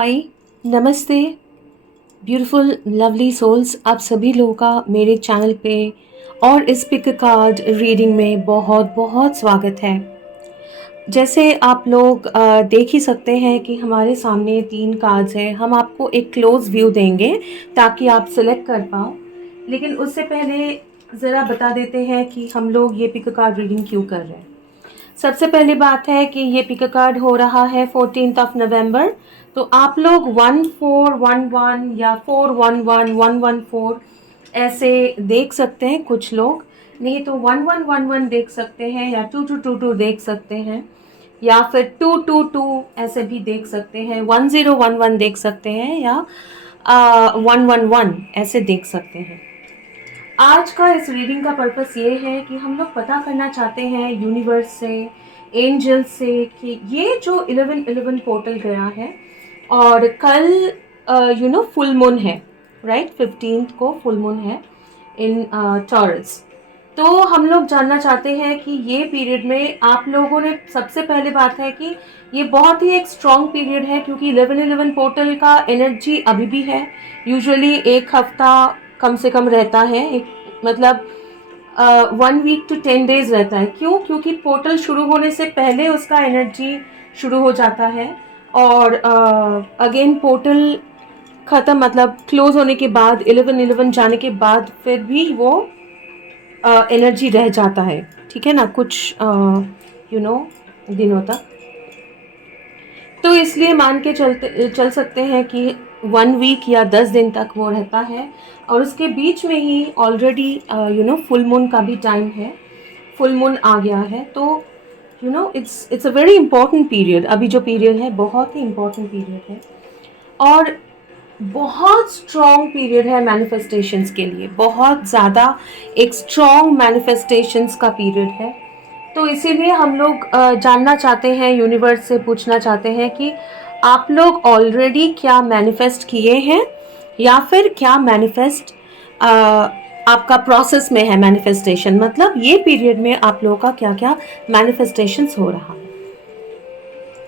हाय, नमस्ते, beautiful lovely souls. आप सभी लोगों का मेरे चैनल पे और इस पिक कार्ड रीडिंग में बहुत बहुत स्वागत है। जैसे आप लोग देख ही सकते हैं कि हमारे सामने 3 कार्ड्स हैं। हम आपको एक क्लोज व्यू देंगे ताकि आप सिलेक्ट कर पाओ। लेकिन उससे पहले ज़रा बता देते हैं कि हम लोग ये पिक कार्ड रीडिंग क्यों कर रहे हैं। सबसे पहली बात है कि ये पिक कार्ड हो रहा है 14th ऑफ नवंबर। तो आप लोग 1411 या 411114 ऐसे देख सकते हैं। कुछ लोग नहीं तो 1111 देख सकते हैं या 2222 देख सकते हैं या फिर 222 ऐसे भी देख सकते हैं, 1011 देख सकते हैं या 111 ऐसे देख सकते हैं। आज का इस रीडिंग का पर्पस ये है कि हम लोग पता करना चाहते हैं यूनिवर्स से, एंजल से कि ये जो 1111 पोर्टल गया है और कल फुल मून है, राइट, 15th को फुल मून है इन टॉरस। तो हम लोग जानना चाहते हैं कि ये पीरियड में आप लोगों ने, सबसे पहले बात है कि ये बहुत ही एक स्ट्रॉन्ग पीरियड है क्योंकि 1111 पोर्टल का एनर्जी अभी भी है। यूजुअली एक हफ्ता कम से कम रहता है, एक मतलब 1 वीक टू 10 डेज रहता है। क्यों? क्योंकि पोर्टल शुरू होने से पहले उसका एनर्जी शुरू हो जाता है और अगेन पोर्टल ख़त्म मतलब क्लोज होने के बाद 1111 जाने के बाद फिर भी वो एनर्जी रह जाता है, ठीक है ना, कुछ दिनों तक। तो इसलिए मान के चल सकते हैं कि 1 वीक या 10 दिन तक वो रहता है और उसके बीच में ही ऑलरेडी फुल मून का भी टाइम है, फुल मून आ गया है। तो it's a very important period. अभी जो पीरियड है बहुत ही इंपॉर्टेंट पीरियड है और बहुत स्ट्रॉन्ग पीरियड है मैनिफेस्टेशंस के लिए, बहुत ज़्यादा एक स्ट्रॉन्ग मैनिफेस्टेशंस का पीरियड है। तो इसीलिए हम लोग जानना चाहते हैं, यूनिवर्स से पूछना चाहते हैं कि आप लोग ऑलरेडी क्या मैनिफेस्ट किए हैं या फिर क्या मैनिफेस्ट आपका प्रोसेस में है। मैनिफेस्टेशन मतलब ये पीरियड में आप लोगों का क्या क्या मैनिफेस्टेशंस हो रहा है।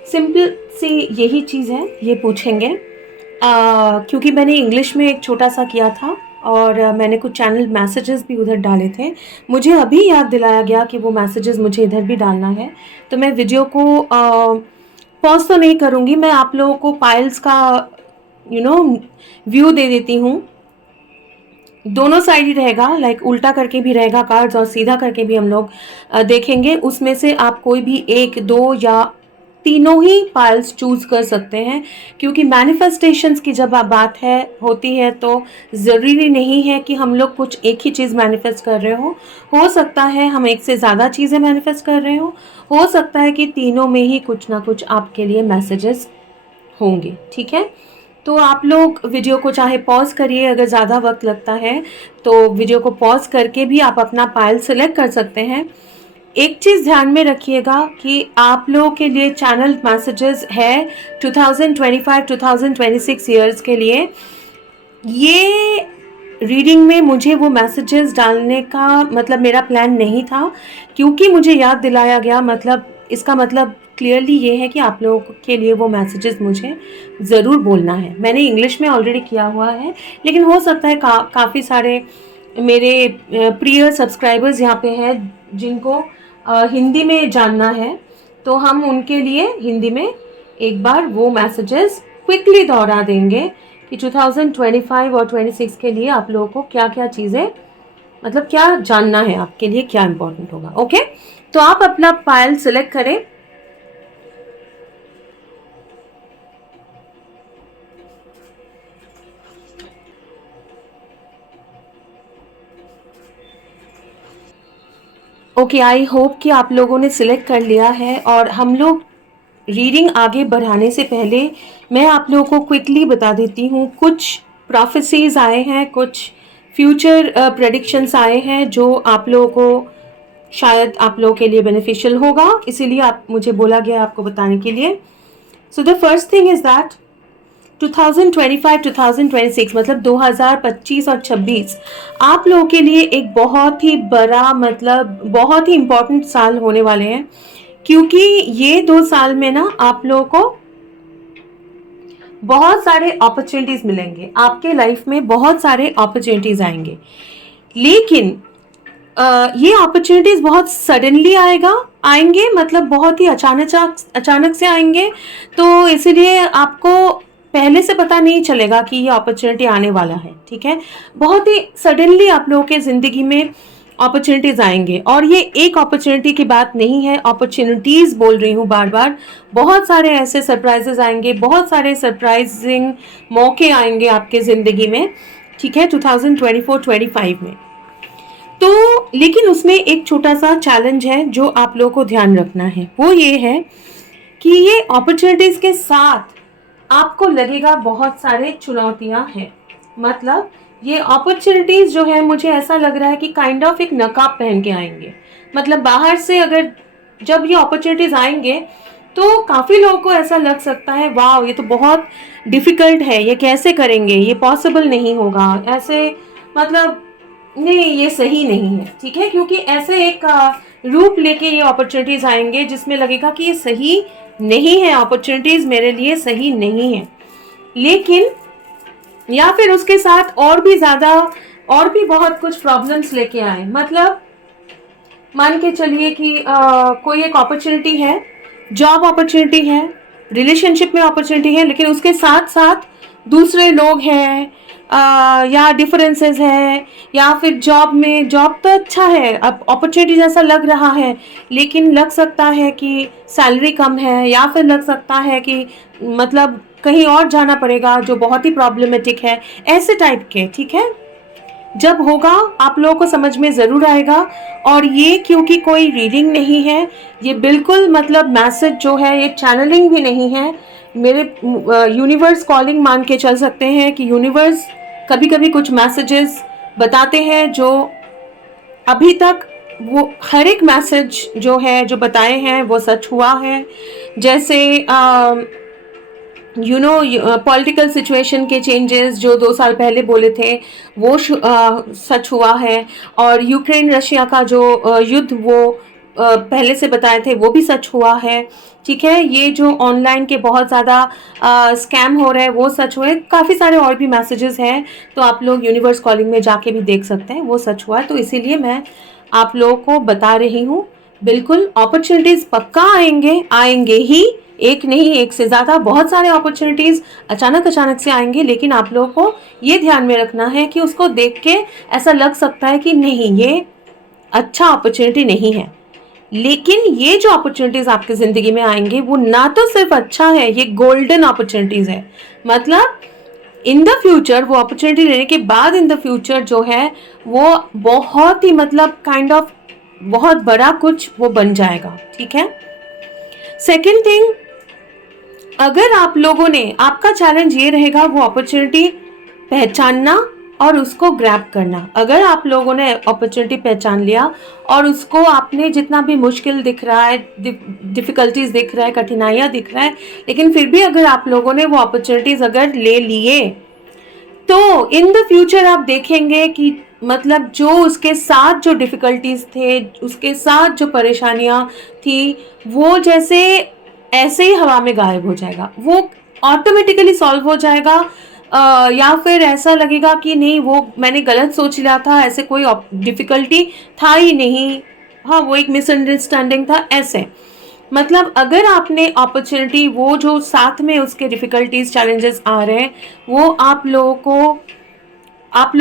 सिंपल सी यही चीज़ है, ये पूछेंगे क्योंकि मैंने इंग्लिश में एक छोटा सा किया था और मैंने कुछ चैनल मैसेजेस भी उधर डाले थे। मुझे अभी याद दिलाया गया कि वो मैसेजेस मुझे इधर भी डालना है, तो मैं वीडियो को पॉज तो नहीं करूँगी, मैं आप लोगों को पाइल्स का व्यू दे देती हूँ। दोनों साइड ही रहेगा, लाइक उल्टा करके भी रहेगा कार्ड्स और सीधा करके भी हम लोग देखेंगे। उसमें से आप कोई भी एक, दो या तीनों ही पाइल्स चूज कर सकते हैं क्योंकि मैनिफेस्टेशंस की जब बात होती है तो ज़रूरी नहीं है कि हम लोग कुछ एक ही चीज़ मैनिफेस्ट कर रहे हो सकता है हम एक से ज़्यादा चीज़ें मैनिफेस्ट कर रहे हो सकता है कि तीनों में ही कुछ ना कुछ आपके लिए मैसेजेस होंगे, ठीक है। तो आप लोग वीडियो को चाहे पॉज करिए, अगर ज़्यादा वक्त लगता है तो वीडियो को पॉज करके भी आप अपना पाइल सेलेक्ट कर सकते हैं। एक चीज़ ध्यान में रखिएगा कि आप लोगों के लिए चैनल मैसेजेस है 2025-2026 ईयर्स के लिए। ये रीडिंग में मुझे वो मैसेजेस डालने का मतलब मेरा प्लान नहीं था क्योंकि मुझे याद दिलाया गया, मतलब इसका मतलब क्लियरली ये है कि आप लोगों के लिए वो मैसेजेस मुझे ज़रूर बोलना है। मैंने इंग्लिश में ऑलरेडी किया हुआ है लेकिन हो सकता है काफ़ी सारे मेरे प्रिय सब्सक्राइबर्स यहाँ पे हैं जिनको हिंदी में जानना है, तो हम उनके लिए हिंदी में एक बार वो मैसेजेस क्विकली दोहरा देंगे कि 2025 और 26 के लिए आप लोगों को क्या क्या चीज़ें, मतलब क्या जानना है, आपके लिए क्या इंपॉर्टेंट होगा। ओके, तो आप अपना पाइल सिलेक्ट करें। ओके, आई होप कि आप लोगों ने सिलेक्ट कर लिया है और हम लोग रीडिंग आगे बढ़ाने से पहले मैं आप लोगों को क्विकली बता देती हूँ। कुछ प्रोफेसीज आए हैं, कुछ फ्यूचर प्रेडिक्शंस आए हैं जो आप लोगों को शायद आप लोगों के लिए बेनिफिशियल होगा, इसीलिए आप मुझे बोला गया आपको बताने के लिए। So the first thing is that 2025-2026 मतलब 2025 और 26 आप लोगों के लिए एक बहुत ही बड़ा, मतलब बहुत ही इम्पोर्टेंट साल होने वाले हैं क्योंकि ये 2 साल में ना आप लोगों को बहुत सारे अपॉर्चुनिटीज मिलेंगे आपके लाइफ में, बहुत सारे अपॉर्चुनिटीज आएंगे, लेकिन ये अपॉर्चुनिटीज बहुत सडनली आएंगे, मतलब बहुत ही अचानक से आएंगे। तो इसीलिए आपको पहले से पता नहीं चलेगा कि ये अपॉर्चुनिटी आने वाला है, ठीक है। बहुत ही सडनली आप लोगों के ज़िंदगी में अपॉर्चुनिटीज आएंगे, और ये एक अपॉर्चुनिटी की बात नहीं है, अपॉर्चुनिटीज बोल रही हूँ बार बार। बहुत सारे ऐसे सरप्राइजेज आएंगे, बहुत सारे सरप्राइजिंग मौके आएंगे आपके ज़िंदगी में, ठीक है, 2024-25 में। तो लेकिन उसमें एक छोटा सा चैलेंज है जो आप लोगों को ध्यान रखना है, वो ये है कि ये अपॉर्चुनिटीज के साथ आपको लगेगा बहुत सारे चुनौतियां हैं। मतलब ये अपॉर्चुनिटीज जो है, मुझे ऐसा लग रहा है कि काइंड ऑफ एक नकाब पहन के आएंगे। मतलब बाहर से अगर जब ये अपॉर्चुनिटीज आएंगे तो काफ़ी लोगों को ऐसा लग सकता है, वाह ये तो बहुत डिफ़िकल्ट है, ये कैसे करेंगे, ये पॉसिबल नहीं होगा, ऐसे मतलब नहीं, ये सही नहीं है, ठीक है। क्योंकि ऐसे एक रूप लेके ये अपॉर्चुनिटीज़ आएंगे जिसमें लगेगा कि ये सही नहीं है, अपॉर्चुनिटीज़ मेरे लिए सही नहीं है। लेकिन या फिर उसके साथ और भी ज़्यादा और भी बहुत कुछ प्रॉब्लम्स लेके आए। मतलब मान के चलिए कि कोई एक अपॉर्चुनिटी है, जॉब अपॉर्चुनिटी है, रिलेशनशिप में अपॉर्चुनिटी है, लेकिन उसके साथ साथ दूसरे लोग हैं, या डिफरेंसेस है, या फिर जॉब तो अच्छा है, अब अपॉर्चुनिटी जैसा लग रहा है, लेकिन लग सकता है कि सैलरी कम है, या फिर लग सकता है कि मतलब कहीं और जाना पड़ेगा जो बहुत ही प्रॉब्लमेटिक है, ऐसे टाइप के, ठीक है। जब होगा आप लोगों को समझ में ज़रूर आएगा। और ये क्योंकि कोई रीडिंग नहीं है, ये बिल्कुल मतलब मैसेज जो है ये चैनलिंग भी नहीं है, मेरे यूनिवर्स कॉलिंग मान के चल सकते हैं कि यूनिवर्स कभी कभी कुछ मैसेजेस बताते हैं जो अभी तक वो हर एक मैसेज जो है जो बताए हैं वो सच हुआ है। जैसे पॉलिटिकल सिचुएशन के चेंजेस जो 2 साल पहले बोले थे वो सच हुआ है, और यूक्रेन रशिया का जो युद्ध वो पहले से बताए थे वो भी सच हुआ है, ठीक है। ये जो ऑनलाइन के बहुत ज़्यादा स्कैम हो रहे हैं वो सच हुए, काफ़ी सारे और भी मैसेजेस हैं, तो आप लोग यूनिवर्स कॉलिंग में जाके भी देख सकते हैं, वो सच हुआ है। तो इसीलिए मैं आप लोगों को बता रही हूँ, बिल्कुल अपॉर्चुनिटीज़ पक्का आएंगे ही, एक नहीं एक से ज़्यादा बहुत सारे अपॉर्चुनिटीज़ अचानक से आएंगे। लेकिन आप लोगों को ये ध्यान में रखना है कि उसको देख के ऐसा लग सकता है कि नहीं ये अच्छा अपॉर्चुनिटी नहीं है, लेकिन ये जो अपॉर्चुनिटीज़ आपकी ज़िंदगी में आएंगे वो ना तो सिर्फ अच्छा है, ये गोल्डन अपॉर्चुनिटीज़ है। मतलब इन द फ्यूचर वो अपॉर्चुनिटी लेने के बाद इन द फ्यूचर जो है वो बहुत ही मतलब काइंड ऑफ बहुत बड़ा कुछ वो बन जाएगा, ठीक है। सेकेंड थिंग, अगर आप लोगों ने, आपका चैलेंज ये रहेगा वो अपॉर्चुनिटी पहचानना और उसको ग्रैब करना। अगर आप लोगों ने अपॉर्चुनिटी पहचान लिया और उसको आपने जितना भी मुश्किल दिख रहा है, डिफ़िकल्टीज दिख रहा है, कठिनाइयाँ दिख रहा है, लेकिन फिर भी अगर आप लोगों ने वो अपॉर्चुनिटीज़ अगर ले लिए तो इन द फ्यूचर आप देखेंगे कि मतलब जो उसके साथ जो डिफ़िकल्टीज थे, उसके साथ जो परेशानियाँ थी, वो जैसे ऐसे ही हवा में गायब हो जाएगा, वो ऑटोमेटिकली सॉल्व हो जाएगा। या फिर ऐसा लगेगा कि नहीं वो मैंने गलत सोच लिया था, ऐसे कोई डिफ़िकल्टी था ही नहीं, हाँ वो एक मिसअंडरस्टैंडिंग था, ऐसे। मतलब अगर आपने अपॉर्चुनिटी, वो जो साथ में उसके डिफ़िकल्टीज चैलेंजेस आ रहे हैं, वो आप लोगों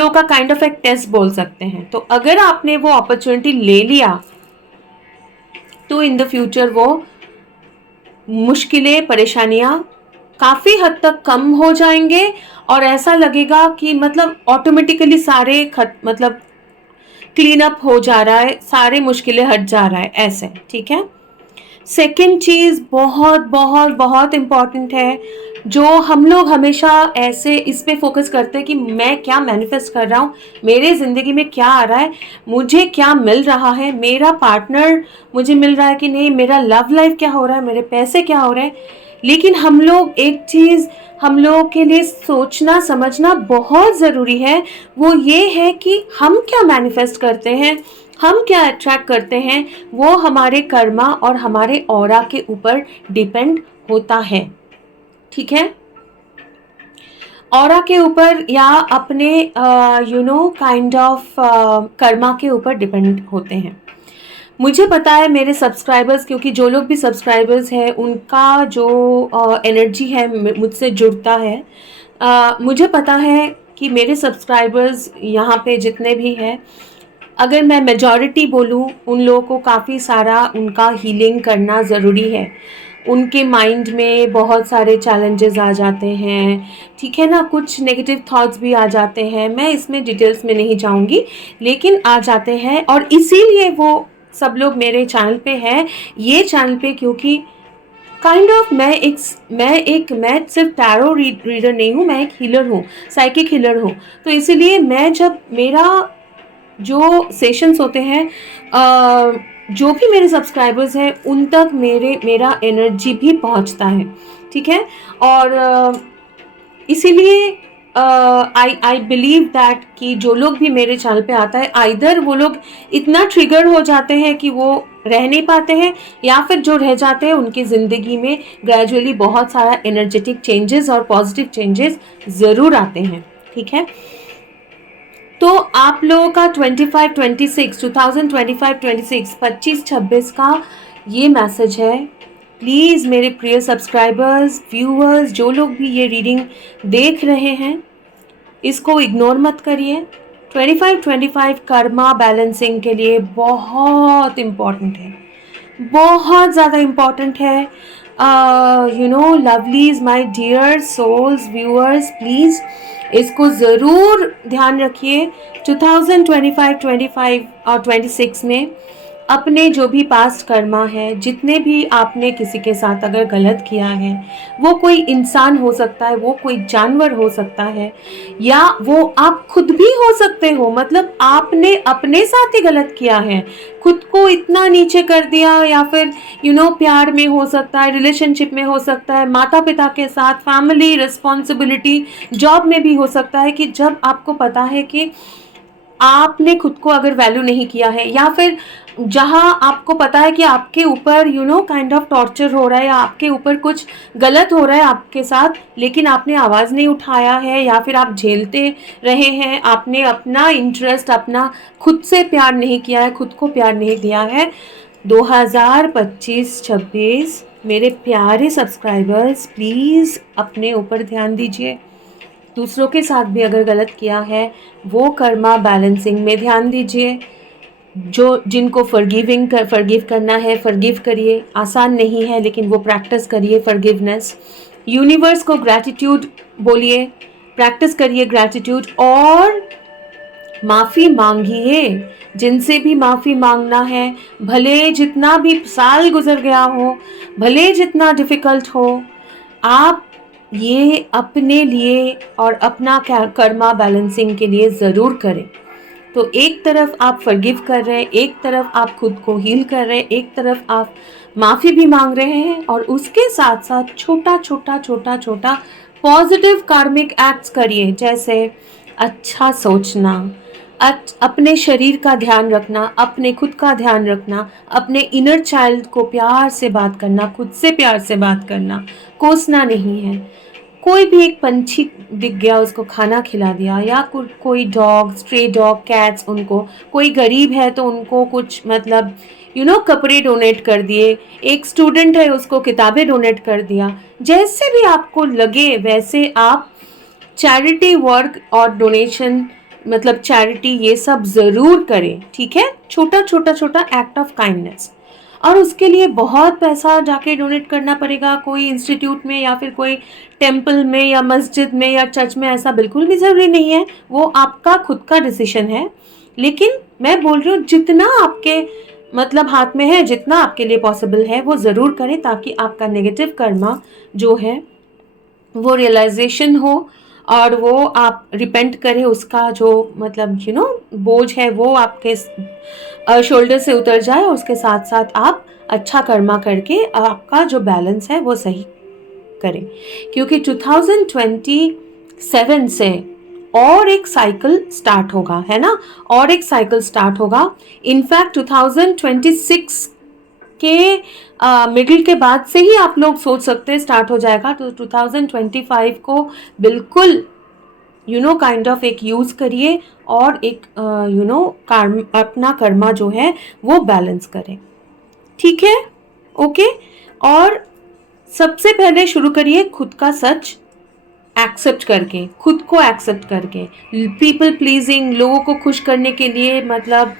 का काइंड ऑफ एक टेस्ट बोल सकते हैं। तो अगर आपने वो अपॉर्चुनिटी ले लिया तो इन द फ्यूचर वो मुश्किलें, परेशानियाँ काफ़ी हद तक कम हो जाएंगे, और ऐसा लगेगा कि मतलब ऑटोमेटिकली सारे मतलब क्लीन अप हो जा रहा है, सारे मुश्किलें हट जा रहा है, ऐसे, ठीक है। सेकेंड चीज़ बहुत बहुत बहुत इम्पॉर्टेंट है, जो हम लोग हमेशा ऐसे इस पे फोकस करते हैं कि मैं क्या मैनिफेस्ट कर रहा हूँ, मेरे ज़िंदगी में क्या आ रहा है, मुझे क्या मिल रहा है, मेरा पार्टनर मुझे मिल रहा है कि नहीं, मेरा लव लाइफ क्या हो रहा है, मेरे पैसे क्या हो रहे हैं। लेकिन हम लोग एक चीज़ हम लोगों के लिए सोचना समझना बहुत ज़रूरी है, वो ये है कि हम क्या मैनिफेस्ट करते हैं, हम क्या अट्रैक्ट करते हैं, वो हमारे कर्मा और हमारे ऑरा के ऊपर डिपेंड होता है, ठीक है। ऑरा के ऊपर या अपने काइंड ऑफ कर्मा के ऊपर डिपेंड होते हैं। मुझे पता है मेरे सब्सक्राइबर्स, क्योंकि जो लोग भी सब्सक्राइबर्स हैं उनका जो एनर्जी है मुझसे जुड़ता है। मुझे पता है कि मेरे सब्सक्राइबर्स यहाँ पे जितने भी हैं, अगर मैं मेजॉरिटी बोलूँ, उन लोगों को काफ़ी सारा उनका हीलिंग करना ज़रूरी है। उनके माइंड में बहुत सारे चैलेंजेस आ जाते हैं, ठीक है ना, कुछ नेगेटिव थॉट्स भी आ जाते हैं, मैं इसमें डिटेल्स में नहीं जाऊंगी, लेकिन आ जाते हैं। और इसीलिए वो सब लोग मेरे चैनल पे हैं, ये चैनल पे, क्योंकि काइंड ऑफ मैं सिर्फ टैरो रीडर नहीं हूँ, मैं एक हीलर हूँ, साइकिक हीलर हूँ। तो इसीलिए मैं जब मेरा जो सेशंस होते हैं, जो भी मेरे सब्सक्राइबर्स हैं उन तक मेरा एनर्जी भी पहुंचता है, ठीक है। और इसीलिए आई बिलीव दैट कि जो लोग भी मेरे चैनल पे आता है, आइदर वो लोग इतना ट्रिगर हो जाते हैं कि वो रह नहीं पाते हैं, या फिर जो रह जाते हैं उनकी ज़िंदगी में ग्रेजुअली बहुत सारा एनर्जेटिक चेंजेस और पॉजिटिव चेंजेस ज़रूर आते हैं, ठीक है। तो आप लोगों का 25-26 का ये मैसेज है। प्लीज़ मेरे प्रिय सब्सक्राइबर्स, व्यूअर्स, जो लोग भी ये रीडिंग देख रहे हैं, इसको इग्नोर मत करिए। 25-25 कर्मा बैलेंसिंग के लिए बहुत इम्पॉर्टेंट है, बहुत ज़्यादा इम्पॉर्टेंट है। Lovelies, my dear souls, viewers, please इसको ज़रूर ध्यान रखिए। 2025 और 26 में अपने जो भी पास्ट कर्मा है, जितने भी आपने किसी के साथ अगर गलत किया है, वो कोई इंसान हो सकता है, वो कोई जानवर हो सकता है, या वो आप खुद भी हो सकते हो। मतलब आपने अपने साथ ही गलत किया है, खुद को इतना नीचे कर दिया, या फिर प्यार में हो सकता है, रिलेशनशिप में हो सकता है, माता पिता के साथ, फैमिली रिस्पॉन्सिबिलिटी, जॉब में भी हो सकता है कि जब आपको पता है कि आपने खुद को अगर वैल्यू नहीं किया है, या फिर जहां आपको पता है कि आपके ऊपर काइंड ऑफ टॉर्चर हो रहा है, या आपके ऊपर कुछ गलत हो रहा है आपके साथ, लेकिन आपने आवाज़ नहीं उठाया है, या फिर आप झेलते रहे हैं, आपने अपना इंटरेस्ट, अपना खुद से प्यार नहीं किया है, खुद को प्यार नहीं दिया है। 2025-26 मेरे प्यारे सब्सक्राइबर्स, प्लीज़ अपने ऊपर ध्यान दीजिए। दूसरों के साथ भी अगर गलत किया है, वो कर्मा बैलेंसिंग में ध्यान दीजिए। जिनको फॉरगिव करना है, फॉरगिव करिए। आसान नहीं है, लेकिन वो प्रैक्टिस करिए फॉरगिवनेस। यूनिवर्स को ग्रैटिट्यूड बोलिए, प्रैक्टिस करिए ग्रैटिट्यूड, और माफ़ी मांगिए। जिनसे भी माफ़ी मांगना है, भले जितना भी साल गुजर गया हो, भले जितना डिफ़िकल्ट हो, आप ये अपने लिए और अपना कर्मा बैलेंसिंग के लिए ज़रूर करें। तो एक तरफ आप फॉरगिव कर रहे हैं, एक तरफ आप खुद को हील कर रहे हैं, एक तरफ आप माफ़ी भी मांग रहे हैं, और उसके साथ साथ छोटा छोटा पॉजिटिव कार्मिक एक्ट्स करिए, जैसे अच्छा सोचना, अपने शरीर का ध्यान रखना, अपने खुद का ध्यान रखना, अपने इनर चाइल्ड को प्यार से बात करना, खुद से प्यार से बात करना, कोसना नहीं है। कोई भी एक पंछी दिख गया, उसको खाना खिला दिया, या कोई डॉग, स्ट्रे डॉग, कैट्स, उनको, कोई गरीब है तो उनको कुछ मतलब कपड़े डोनेट कर दिए, एक स्टूडेंट है उसको किताबें डोनेट कर दिया। जैसे भी आपको लगे वैसे आप चैरिटी वर्क और डोनेशन, मतलब चैरिटी, ये सब ज़रूर करें, ठीक है। छोटा एक्ट ऑफ काइंडनेस। और उसके लिए बहुत पैसा जाके डोनेट करना पड़ेगा कोई इंस्टीट्यूट में, या फिर कोई टेंपल में, या मस्जिद में, या चर्च में, ऐसा बिल्कुल भी ज़रूरी नहीं है। वो आपका खुद का डिसीजन है। लेकिन मैं बोल रही हूँ, जितना आपके मतलब हाथ में है, जितना आपके लिए पॉसिबल है, वो ज़रूर करें, ताकि आपका नेगेटिव कर्मा जो है वो रियलाइजेशन हो, और वो आप रिपेंट करें, उसका जो मतलब बोझ है वो आपके शोल्डर से उतर जाए, और उसके साथ साथ आप अच्छा कर्मा करके आपका जो बैलेंस है वो सही करें। क्योंकि 2027 से और एक साइकिल स्टार्ट होगा, है ना, और एक साइकिल स्टार्ट होगा। इनफैक्ट 2026 के मिडिल के बाद से ही आप लोग सोच सकते हैं स्टार्ट हो जाएगा। तो 2025 को बिल्कुल काइंड ऑफ एक यूज़ करिए और एक अपना कर्मा जो है वो बैलेंस करें, ठीक है? ओके। और सबसे पहले शुरू करिए खुद का सच एक्सेप्ट करके, खुद को एक्सेप्ट करके। पीपल प्लीजिंग, लोगों को खुश करने के लिए, मतलब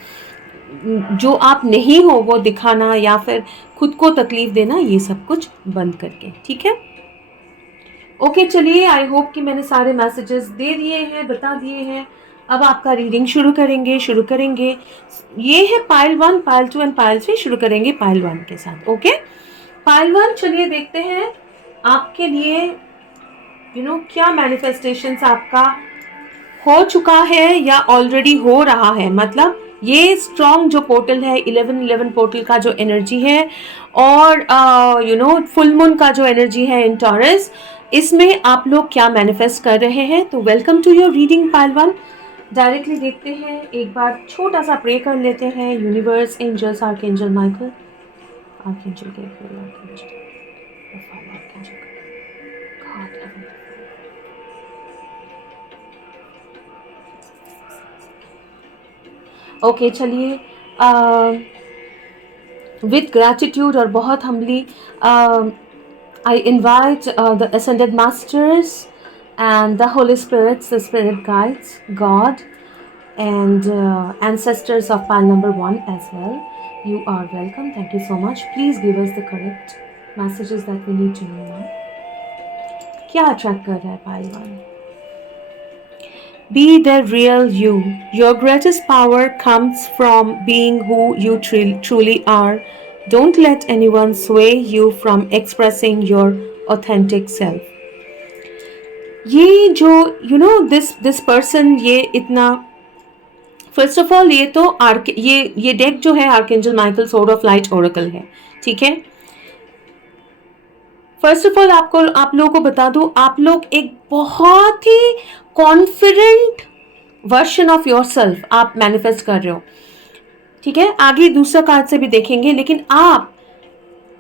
जो आप नहीं हो वो दिखाना या फिर खुद को तकलीफ देना, ये सब कुछ बंद करके, ठीक है? ओके, चलिए, आई होप कि मैंने सारे मैसेजेस दे दिए हैं, बता दिए हैं। अब आपका रीडिंग शुरू करेंगे। ये है पाइल 1, पाइल 2 एंड पाइल 3। शुरू करेंगे पाइल 1 के साथ। ओके, पाइल 1, चलिए देखते हैं आपके लिए क्या मैनिफेस्टेशंस आपका हो चुका है या ऑलरेडी हो रहा है। मतलब ये स्ट्रॉन्ग जो पोर्टल है 1111 पोर्टल का जो एनर्जी है, और फुल मून का जो एनर्जी है इन टॉरस, इसमें आप लोग क्या मैनिफेस्ट कर रहे हैं। तो welcome to your reading pile 1। Directly देखते हैं, एक बार छोटा सा प्रे कर लेते हैं। Universe, angels, archangel Michael, archangel Gabriel, archangel Raphael, archangel God, heaven. Okay, चलिए, विथ ग्रैटिट्यूड और बहुत humbly I invite the ascended masters and the Holy Spirits, the spirit guides, God, and ancestors of pile number 1 as well. You are welcome. Thank you so much. Please give us the correct messages that we need to know now. क्या attract कर रहा है pile 1? Be the real you. Your greatest power comes from being who you truly are. Don't let anyone sway you from expressing your authentic self. ये जो this person, ये इतना, first of all ये तो ये डेक जो है archangel Michael sword of light Oracle है, ठीक है? फर्स्ट ऑफ ऑल आप लोगों को बता दूं, आप लोग एक बहुत ही कॉन्फिडेंट वर्जन ऑफ योरसेल्फ आप मैनिफेस्ट कर रहे हो, ठीक है? आगे दूसरा कार्ड से भी देखेंगे, लेकिन आप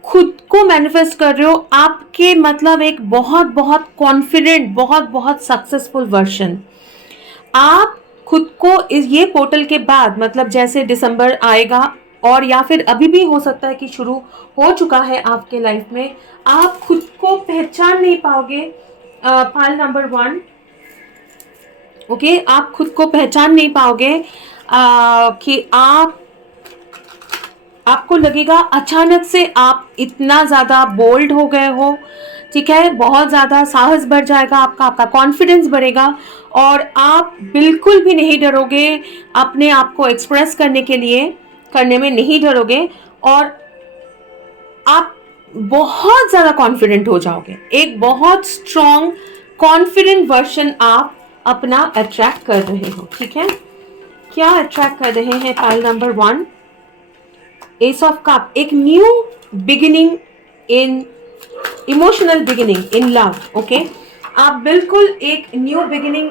खुद को मैनिफेस्ट कर रहे हो, आपके मतलब एक बहुत बहुत कॉन्फिडेंट, बहुत बहुत सक्सेसफुल वर्जन। आप खुद को ये पोर्टल के बाद, मतलब जैसे दिसंबर आएगा और या फिर अभी भी हो सकता है कि शुरू हो चुका है आपके लाइफ में, आप खुद को पहचान नहीं पाओगे। फाइल नंबर 1, ओके, आप खुद को पहचान नहीं पाओगे कि आपको लगेगा अचानक से आप इतना ज़्यादा बोल्ड हो गए हो, ठीक है? बहुत ज़्यादा साहस बढ़ जाएगा आपका कॉन्फिडेंस बढ़ेगा, और आप बिल्कुल भी नहीं डरोगे अपने आप को एक्सप्रेस करने में नहीं डरोगे, और आप बहुत ज़्यादा कॉन्फिडेंट हो जाओगे। एक बहुत स्ट्रॉन्ग कॉन्फिडेंट वर्जन आप अपना अट्रैक्ट कर रहे हो, ठीक है? क्या अट्रैक्ट कर रहे हैं pile number 1? Ace of cups, एक new beginning in emotional beginning in love. Okay, आप बिल्कुल एक न्यू बिगिनिंग,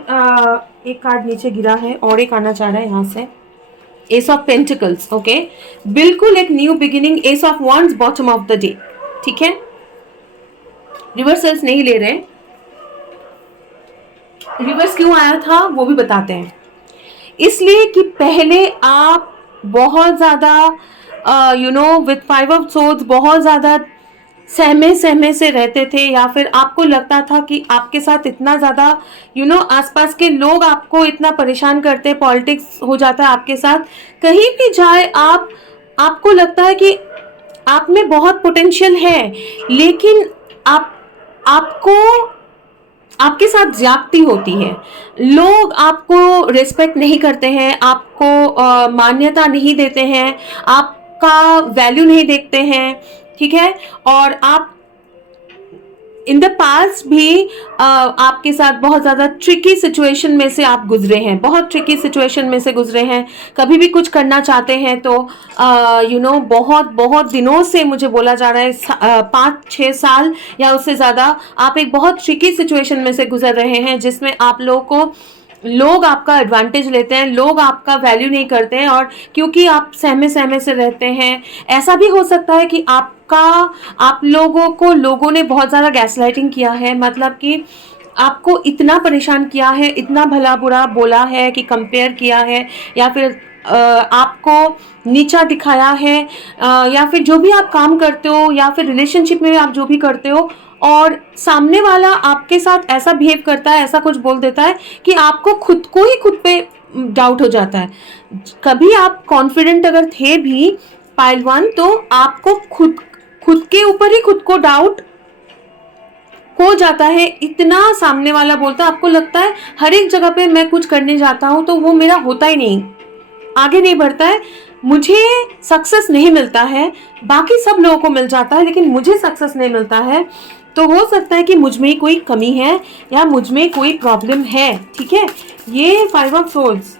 एक कार्ड नीचे गिरा है और एक आना चाह रहा है यहाँ से, एस ऑफ पेंटिकल्स। ओके, बिल्कुल एक new beginning, S of wands bottom of the day, ठीक है? रिवर्सल्स नहीं ले रहे, रिवर्स क्यों आया था वो भी बताते हैं। इसलिए कि पहले आप बहुत ज़्यादा विथ 5 ऑफ सोर्ड्स बहुत ज़्यादा सहमे से रहते थे, या फिर आपको लगता था कि आपके साथ इतना ज़्यादा आसपास के लोग आपको इतना परेशान करते, पॉलिटिक्स हो जाता है आपके साथ, कहीं भी जाए आपको लगता है कि आप में बहुत पोटेंशियल है, लेकिन आपको आपके साथ ज्यादती होती है, लोग आपको रिस्पेक्ट नहीं करते हैं, आपको मान्यता नहीं देते हैं, आपका वैल्यू नहीं देखते हैं, ठीक है? और आप इन द पास्ट भी आपके साथ बहुत ज़्यादा ट्रिकी सिचुएशन में से आप गुजरे हैं, बहुत ट्रिकी सिचुएशन में से गुजरे हैं। कभी भी कुछ करना चाहते हैं तो बहुत दिनों से मुझे बोला जा रहा है 5-6 साल या उससे ज़्यादा आप एक बहुत ट्रिकी सिचुएशन में से गुजर रहे हैं, जिसमें आप लोग आपका एडवांटेज लेते हैं, लोग आपका वैल्यू नहीं करते हैं, और क्योंकि आप सहमे से रहते हैं, ऐसा भी हो सकता है कि आप लोगों ने बहुत ज़्यादा गैसलाइटिंग किया है, मतलब कि आपको इतना परेशान किया है, इतना भला बुरा बोला है कि कंपेयर किया है, या फिर आपको नीचा दिखाया है, या फिर जो भी आप काम करते हो या फिर रिलेशनशिप में आप जो भी करते हो, और सामने वाला आपके साथ ऐसा बिहेव करता है, ऐसा कुछ बोल देता है कि आपको खुद को ही खुद पे डाउट हो जाता है। कभी आप कॉन्फिडेंट अगर थे भी पाइल वन, तो आपको खुद खुद के ऊपर ही खुद को डाउट हो जाता है। इतना सामने वाला बोलता है, आपको लगता है हर एक जगह पे मैं कुछ करने जाता हूँ तो वो मेरा होता ही नहीं, आगे नहीं बढ़ता है, मुझे सक्सेस नहीं मिलता है। बाकी सब लोगों को मिल जाता है लेकिन मुझे सक्सेस नहीं मिलता है। तो हो सकता है कि मुझ में कोई कमी है या मुझ में कोई प्रॉब्लम है। ठीक है, ये 5 ऑफ सोल्स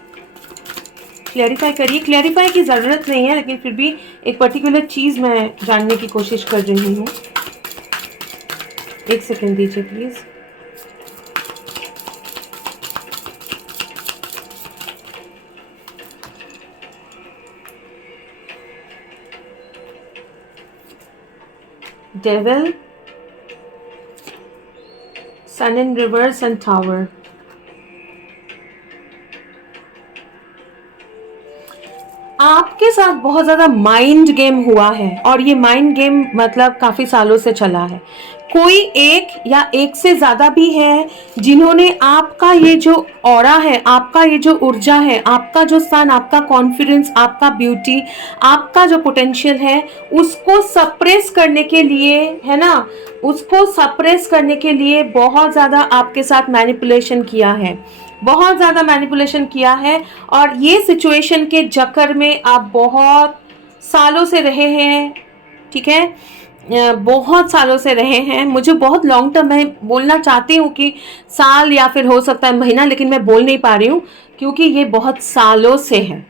क्लैरिफाई करिए। क्लैरिफाई की ज़रूरत नहीं है, लेकिन फिर भी एक पर्टिकुलर चीज़ मैं जानने की कोशिश कर रही हूँ। एक सेकेंड दीजिए please. Devil, sun in reverse and tower. आपके साथ बहुत ज़्यादा माइंड गेम हुआ है, और ये माइंड गेम मतलब काफ़ी सालों से चला है। कोई एक या एक से ज़्यादा भी है जिन्होंने आपका ये जो ऑरा है, आपका ये जो ऊर्जा है, आपका जो सन, आपका कॉन्फिडेंस, आपका ब्यूटी, आपका जो पोटेंशियल है, उसको सप्रेस करने के लिए, है ना, उसको सप्रेस करने के लिए बहुत ज़्यादा आपके साथ मैनिपुलेशन किया है, बहुत ज़्यादा मैनिपुलेशन किया है। और ये सिचुएशन के चक्कर में आप बहुत सालों से रहे हैं। ठीक है, बहुत सालों से रहे हैं। मुझे बहुत लॉन्ग टर्म में बोलना चाहती हूँ कि साल या फिर हो सकता है महीना, लेकिन मैं बोल नहीं पा रही हूँ क्योंकि ये बहुत सालों से है,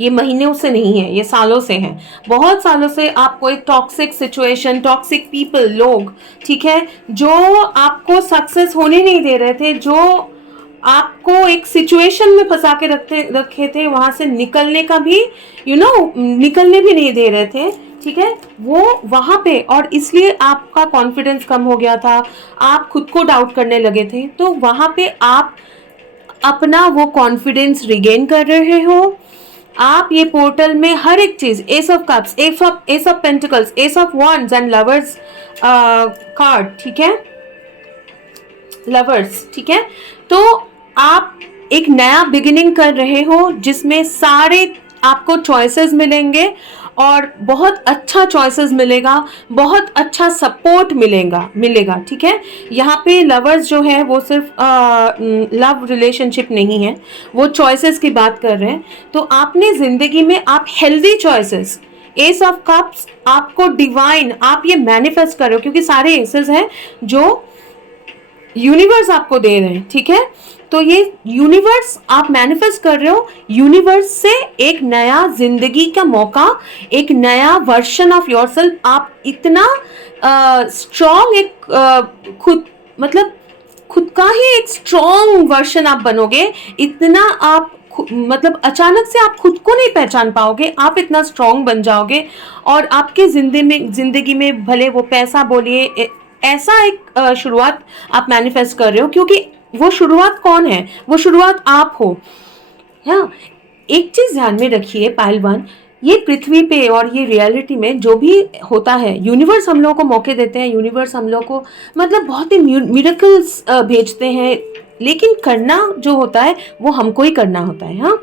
ये महीनों से नहीं है, ये सालों से है। बहुत सालों से आपको एक टॉक्सिक सिचुएशन, टॉक्सिक पीपल, लोग, ठीक है, जो आपको सक्सेस होने नहीं दे रहे थे, जो आपको एक सिचुएशन में फंसा के रखे थे, वहां से निकलने का भी निकलने भी नहीं दे रहे थे। ठीक है, वो वहां पे, और इसलिए आपका कॉन्फिडेंस कम हो गया था, आप खुद को डाउट करने लगे थे। तो वहां पे आप अपना वो कॉन्फिडेंस रिगेन कर रहे हो। आप ये पोर्टल में हर एक चीज, S of cups, S of pentacles, S of wands and lovers card, ठीक है, लवर्स, ठीक है, तो आप एक नया बिगिनिंग कर रहे हो जिसमें सारे आपको चॉइसेस मिलेंगे, और बहुत अच्छा चॉइसेस मिलेगा, बहुत अच्छा सपोर्ट मिलेगा। ठीक है, यहाँ पे लवर्स जो है वो सिर्फ लव रिलेशनशिप नहीं है, वो चॉइसेस की बात कर रहे हैं। तो आपने जिंदगी में आप healthy choices, S of cups आपको डिवाइन, आप ये मैनिफेस्ट कर रहे हो क्योंकि सारे एसेस हैं जो यूनिवर्स आपको दे रहे हैं। ठीक है, तो ये यूनिवर्स आप मैनिफेस्ट कर रहे हो, यूनिवर्स से एक नया जिंदगी का मौका, एक नया वर्जन ऑफ योरसेल्फ। आप इतना स्ट्रॉन्ग एक खुद, मतलब खुद का ही एक स्ट्रॉन्ग वर्जन आप बनोगे। इतना आप मतलब अचानक से आप खुद को नहीं पहचान पाओगे, आप इतना स्ट्रॉन्ग बन जाओगे, और आपके जिंदगी में भले वो पैसा बोलिए, ऐसा एक शुरुआत आप मैनिफेस्ट कर रहे हो, क्योंकि वो शुरुआत कौन है, वो शुरुआत आप हो। हाँ, एक चीज ध्यान में रखिए पाइल वन, ये पृथ्वी पे और ये रियलिटी में जो भी होता है, यूनिवर्स हम लोगों को मौके देते हैं, यूनिवर्स हम लोगों को मतलब बहुत ही मिरेकल्स भेजते हैं, लेकिन करना जो होता है वो हमको ही करना होता है। हाँ,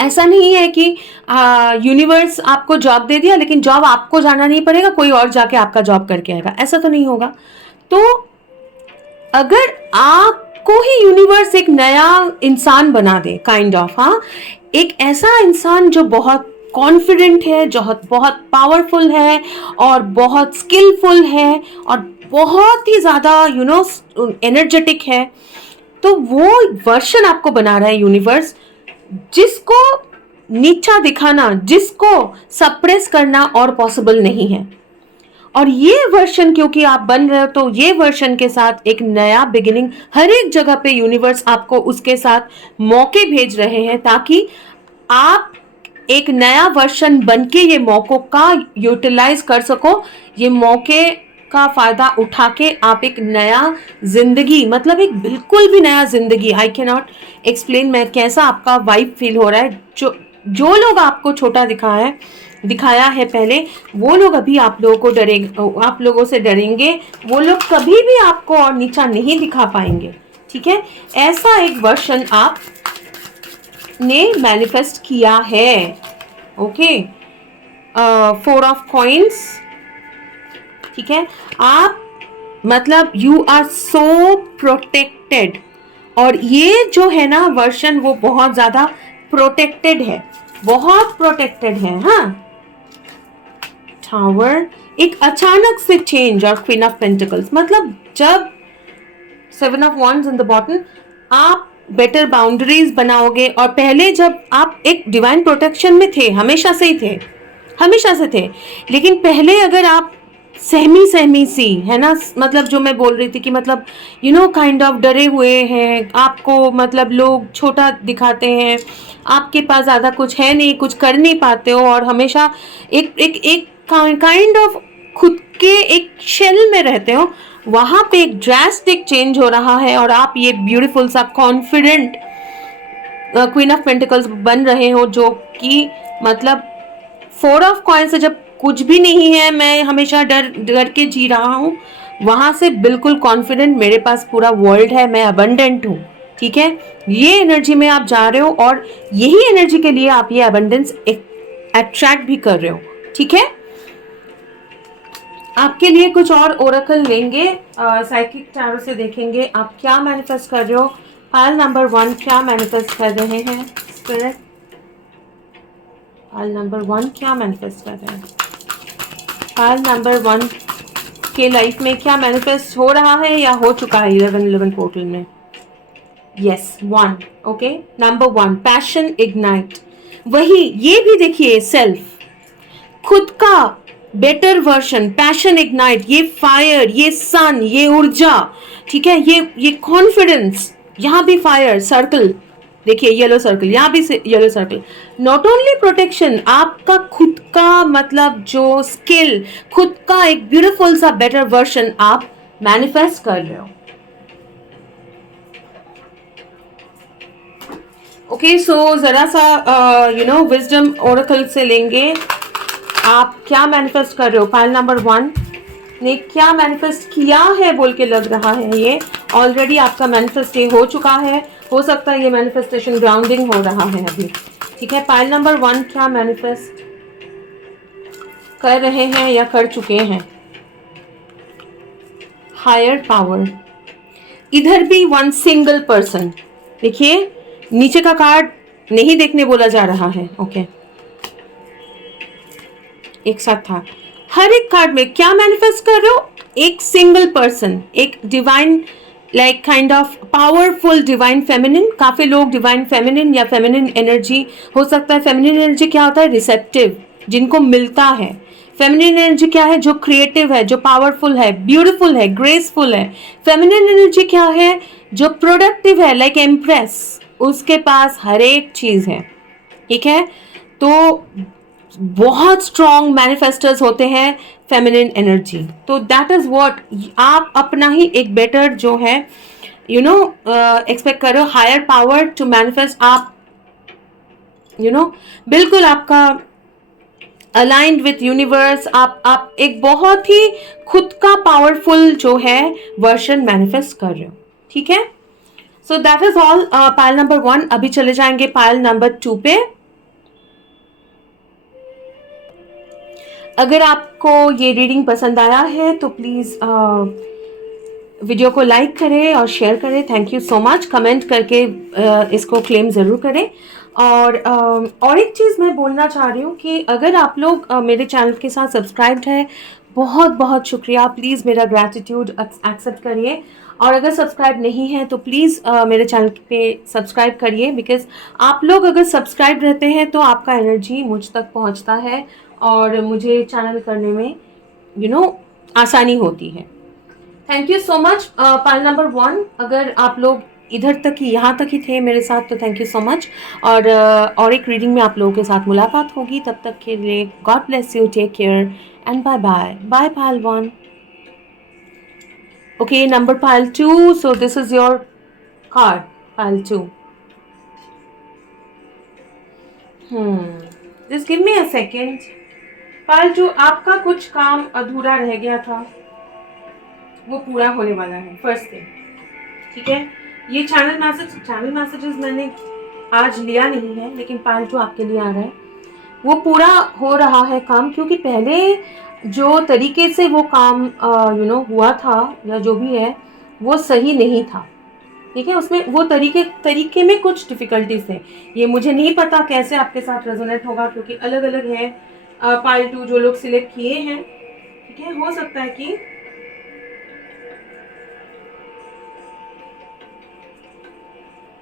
ऐसा नहीं है कि यूनिवर्स आपको जॉब दे दिया लेकिन जॉब आपको जाना नहीं पड़ेगा, कोई और जाके आपका जॉब करके आएगा, ऐसा तो नहीं होगा। तो अगर आपको ही यूनिवर्स एक नया इंसान बना दे, काइंड ऑफ, हाँ, एक ऐसा इंसान जो बहुत कॉन्फिडेंट है, जो बहुत पावरफुल है और बहुत स्किलफुल है और बहुत ही ज़्यादा एनर्जेटिक है, तो वो वर्जन आपको बना रहा है यूनिवर्स, जिसको नीचा दिखाना, जिसको सप्रेस करना और पॉसिबल नहीं है। और ये वर्जन क्योंकि आप बन रहे हो, तो ये वर्जन के साथ एक नया बिगिनिंग, हर एक जगह पे यूनिवर्स आपको उसके साथ मौके भेज रहे हैं ताकि आप एक नया वर्जन बन के ये मौकों का यूटिलाइज कर सको, ये मौके का फ़ायदा उठा के आप एक नया ज़िंदगी, मतलब एक बिल्कुल भी नया ज़िंदगी, आई कैन नॉट एक्सप्लेन मैं कैसा आपका वाइब फील हो रहा है। जो लोग आपको छोटा दिखाया है पहले, वो लोग अभी आप लोगों को आप लोगों से डरेंगे। वो लोग कभी भी आपको और नीचा नहीं दिखा पाएंगे, ठीक है। ऐसा एक वर्जन आप ने मैनिफेस्ट किया है, ओके। 4 ऑफ कॉइन्स, ठीक है। आप मतलब यू आर सो प्रोटेक्टेड, और ये जो है ना वर्जन, वो बहुत ज्यादा प्रोटेक्टेड है, बहुत प्रोटेक्टेड है। हाँ, टावर, एक अचानक से चेंज, और क्वीन ऑफ पेंटिकल्स, मतलब जब 7 of wands in the bottom, आप बेटर बाउंड्रीज बनाओगे। और पहले जब आप एक डिवाइन प्रोटेक्शन में थे, हमेशा से ही थे, हमेशा से थे, लेकिन पहले अगर आप सहमी सी है ना, मतलब जो मैं बोल रही थी कि मतलब काइंड ऑफ डरे हुए हैं, आपको मतलब लोग छोटा दिखाते हैं, आपके पास ज़्यादा कुछ है नहीं, कुछ कर नहीं पाते हो, और हमेशा एक एक एक काइंड ऑफ खुद के एक शेल में रहते हो। वहाँ पे एक ड्रास्टिक चेंज हो रहा है, और आप ये ब्यूटीफुल सा कॉन्फिडेंट क्वीन ऑफ पेंटिकल्स बन रहे हो, जो कि मतलब 4 ऑफ कॉइन से जब कुछ भी नहीं है, मैं हमेशा डर के जी रहा हूँ, वहां से बिल्कुल कॉन्फिडेंट, मेरे पास पूरा वर्ल्ड है, मैं अबंडेंट हूँ, ठीक है। ये एनर्जी में आप जा रहे हो, और यही एनर्जी के लिए आप ये अबंडेंस अट्रैक्ट भी कर रहे हो, ठीक है। आपके लिए कुछ और ओरेकल लेंगे, साइकिक टैरो से देखेंगे आप क्या मैनिफेस्ट कर रहे हो। पाइल नंबर 1 क्या मैनिफेस्ट कर रहे हैं स्पिरिट? पाइल नंबर 1 क्या मैनिफेस्ट कर रहे हैं? पाइल नंबर 1 के लाइफ में क्या मैनिफेस्ट हो रहा है या हो चुका है 1111 पोर्टल में? Yes, 1, okay. Number 1 passion ignite, वही ये भी देखिए, सेल्फ, खुद का बेटर वर्जन, पैशन इग्नाइट, ये फायर, ये सन, ये ऊर्जा, ठीक है, ये कॉन्फिडेंस, यहाँ भी फायर सर्कल, देखिए येलो सर्कल, यहाँ भी yellow circle. Not only protection, आपका खुद का मतलब जो स्किल, खुद का एक ब्यूटीफुल सा बेटर वर्जन आप मैनिफेस्ट कर रहे हो, ओके। सो जरा सा विजडम ओरेकल से लेंगे, आप क्या मैनिफेस्ट कर रहे हो? पाइल नंबर 1 ने क्या मैनिफेस्ट किया है बोल के लग रहा है, ये ऑलरेडी आपका मैनिफेस्ट ये हो चुका है, हो सकता है ये मैनिफेस्टेशन ग्राउंडिंग हो रहा है अभी, ठीक है। पाइल नंबर 1 क्या मैनिफेस्ट कर रहे हैं या कर चुके हैं? हायर पावर, इधर भी 1 सिंगल पर्सन, देखिए नीचे का कार्ड नहीं देखने बोला जा रहा है, ओके, एक साथ था। हर एक कार्ड में क्या मैनिफेस्ट कर रहे हो? एक सिंगल पर्सन, एक divine, like kind of powerful divine feminine. काफी लोग डिवाइन फेमिनिन या फेमिनिन एनर्जी हो सकता है। फेमिनिन एनर्जी क्या होता है? रिसेप्टिव, जिनको मिलता है। फेमिनिन एनर्जी क्या है? जो क्रिएटिव है, जो पावरफुल है, ब्यूटीफुल है, ग्रेसफुल है। फेमिनिन एनर्जी क्या है? जो प्रोडक्टिव है, लाइक एम्प्रेस, उसके पास हर एक चीज है, ठीक है। तो बहुत स्ट्रॉन्ग मैनिफेस्टर्स होते हैं फेमिनिन एनर्जी। तो दैट इज व्हाट आप अपना ही एक बेटर जो है एक्सपेक्ट कर रहे हो, हायर पावर टू मैनिफेस्ट। आप बिल्कुल आपका अलाइंड विथ यूनिवर्स, आप एक बहुत ही खुद का पावरफुल जो है वर्जन मैनिफेस्ट कर रहे हो, ठीक है। So that is all pile number 1। अभी चले जाएंगे पाइल नंबर 2 पे। अगर आपको ये रीडिंग पसंद आया है तो प्लीज़ वीडियो को लाइक करें और शेयर करें। Thank you so much. Comment करके इसको क्लेम ज़रूर करें। और एक चीज़ मैं बोलना चाह रही हूँ कि अगर आप लोग मेरे चैनल के साथ सब्सक्राइब्ड है, बहुत बहुत शुक्रिया। प्लीज़ मेरा ग्रैटिट्यूड एक्सेप्ट करिए। और अगर सब्सक्राइब नहीं है तो प्लीज़ मेरे चैनल पे सब्सक्राइब करिए, बिकॉज आप लोग अगर सब्सक्राइब रहते हैं तो आपका एनर्जी मुझ तक पहुंचता है और मुझे चैनल करने में आसानी होती है। Thank you so much. Pile number 1, अगर आप लोग इधर तक ही, यहाँ तक ही थे मेरे साथ, तो थैंक यू सो मच। और एक रीडिंग में आप लोगों के साथ मुलाकात होगी। तब तक के लिए God bless you, take care and bye bye. Bye pile 1। Okay, number pile 2. So this is your card, pile 2. Just give me a second. pile 2, आपका कुछ काम अधूरा रह गया था, वो पूरा होने वाला है फर्स्ट थिंग, ठीक है। ये चैनल मैसेजेस मैंने आज लिया नहीं है, लेकिन pile 2 आपके लिए आ रहा है। वो पूरा हो रहा है काम, क्योंकि पहले जो तरीके से वो काम हुआ था या जो भी है वो सही नहीं था, ठीक है। उसमें वो तरीके में कुछ डिफिकल्टीज थे। ये मुझे नहीं पता कैसे आपके साथ रेजोनेट होगा, क्योंकि अलग अलग है पाइल 2 जो लोग सिलेक्ट किए हैं, ठीक है। हो सकता है कि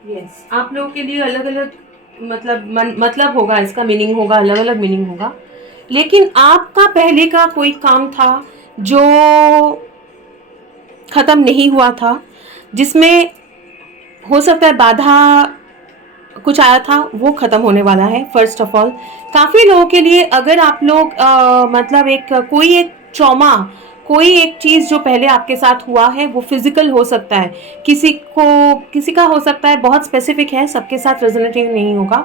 यस आप लोगों के लिए अलग अलग मतलब होगा, इसका मीनिंग होगा, अलग अलग मीनिंग होगा। लेकिन आपका पहले का कोई काम था जो खत्म नहीं हुआ था, जिसमें हो सकता है बाधा कुछ आया था, वो खत्म होने वाला है। फर्स्ट ऑफ ऑल काफ़ी लोगों के लिए, अगर आप लोग कोई एक ट्रॉमा, कोई एक चीज़ जो पहले आपके साथ हुआ है, वो फिजिकल हो सकता है, किसी का हो सकता है, बहुत स्पेसिफिक है, सबके साथ रेजोनेटिंग नहीं होगा।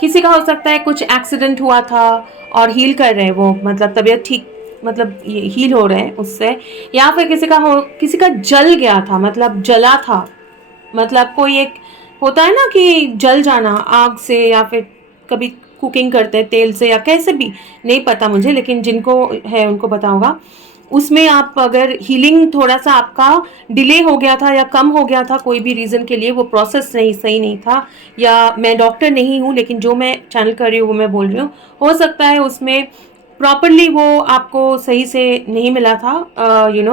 किसी का हो सकता है कुछ एक्सीडेंट हुआ था और हील कर रहे हैं वो, मतलब तबीयत ठीक, मतलब ये हील हो रहे हैं उससे। या फिर किसी का जल गया था, मतलब जला था, मतलब कोई एक होता है ना कि जल जाना आग से, या फिर कभी कुकिंग करते हैं तेल से या कैसे भी, नहीं पता मुझे, लेकिन जिनको है उनको पता होगा। उसमें आप अगर हीलिंग थोड़ा सा आपका डिले हो गया था या कम हो गया था कोई भी रीज़न के लिए, वो प्रोसेस सही नहीं था, या मैं डॉक्टर नहीं हूँ, लेकिन जो मैं चैनल कर रही हूँ वो मैं बोल रही हूँ, हो सकता है उसमें प्रॉपरली वो आपको सही से नहीं मिला था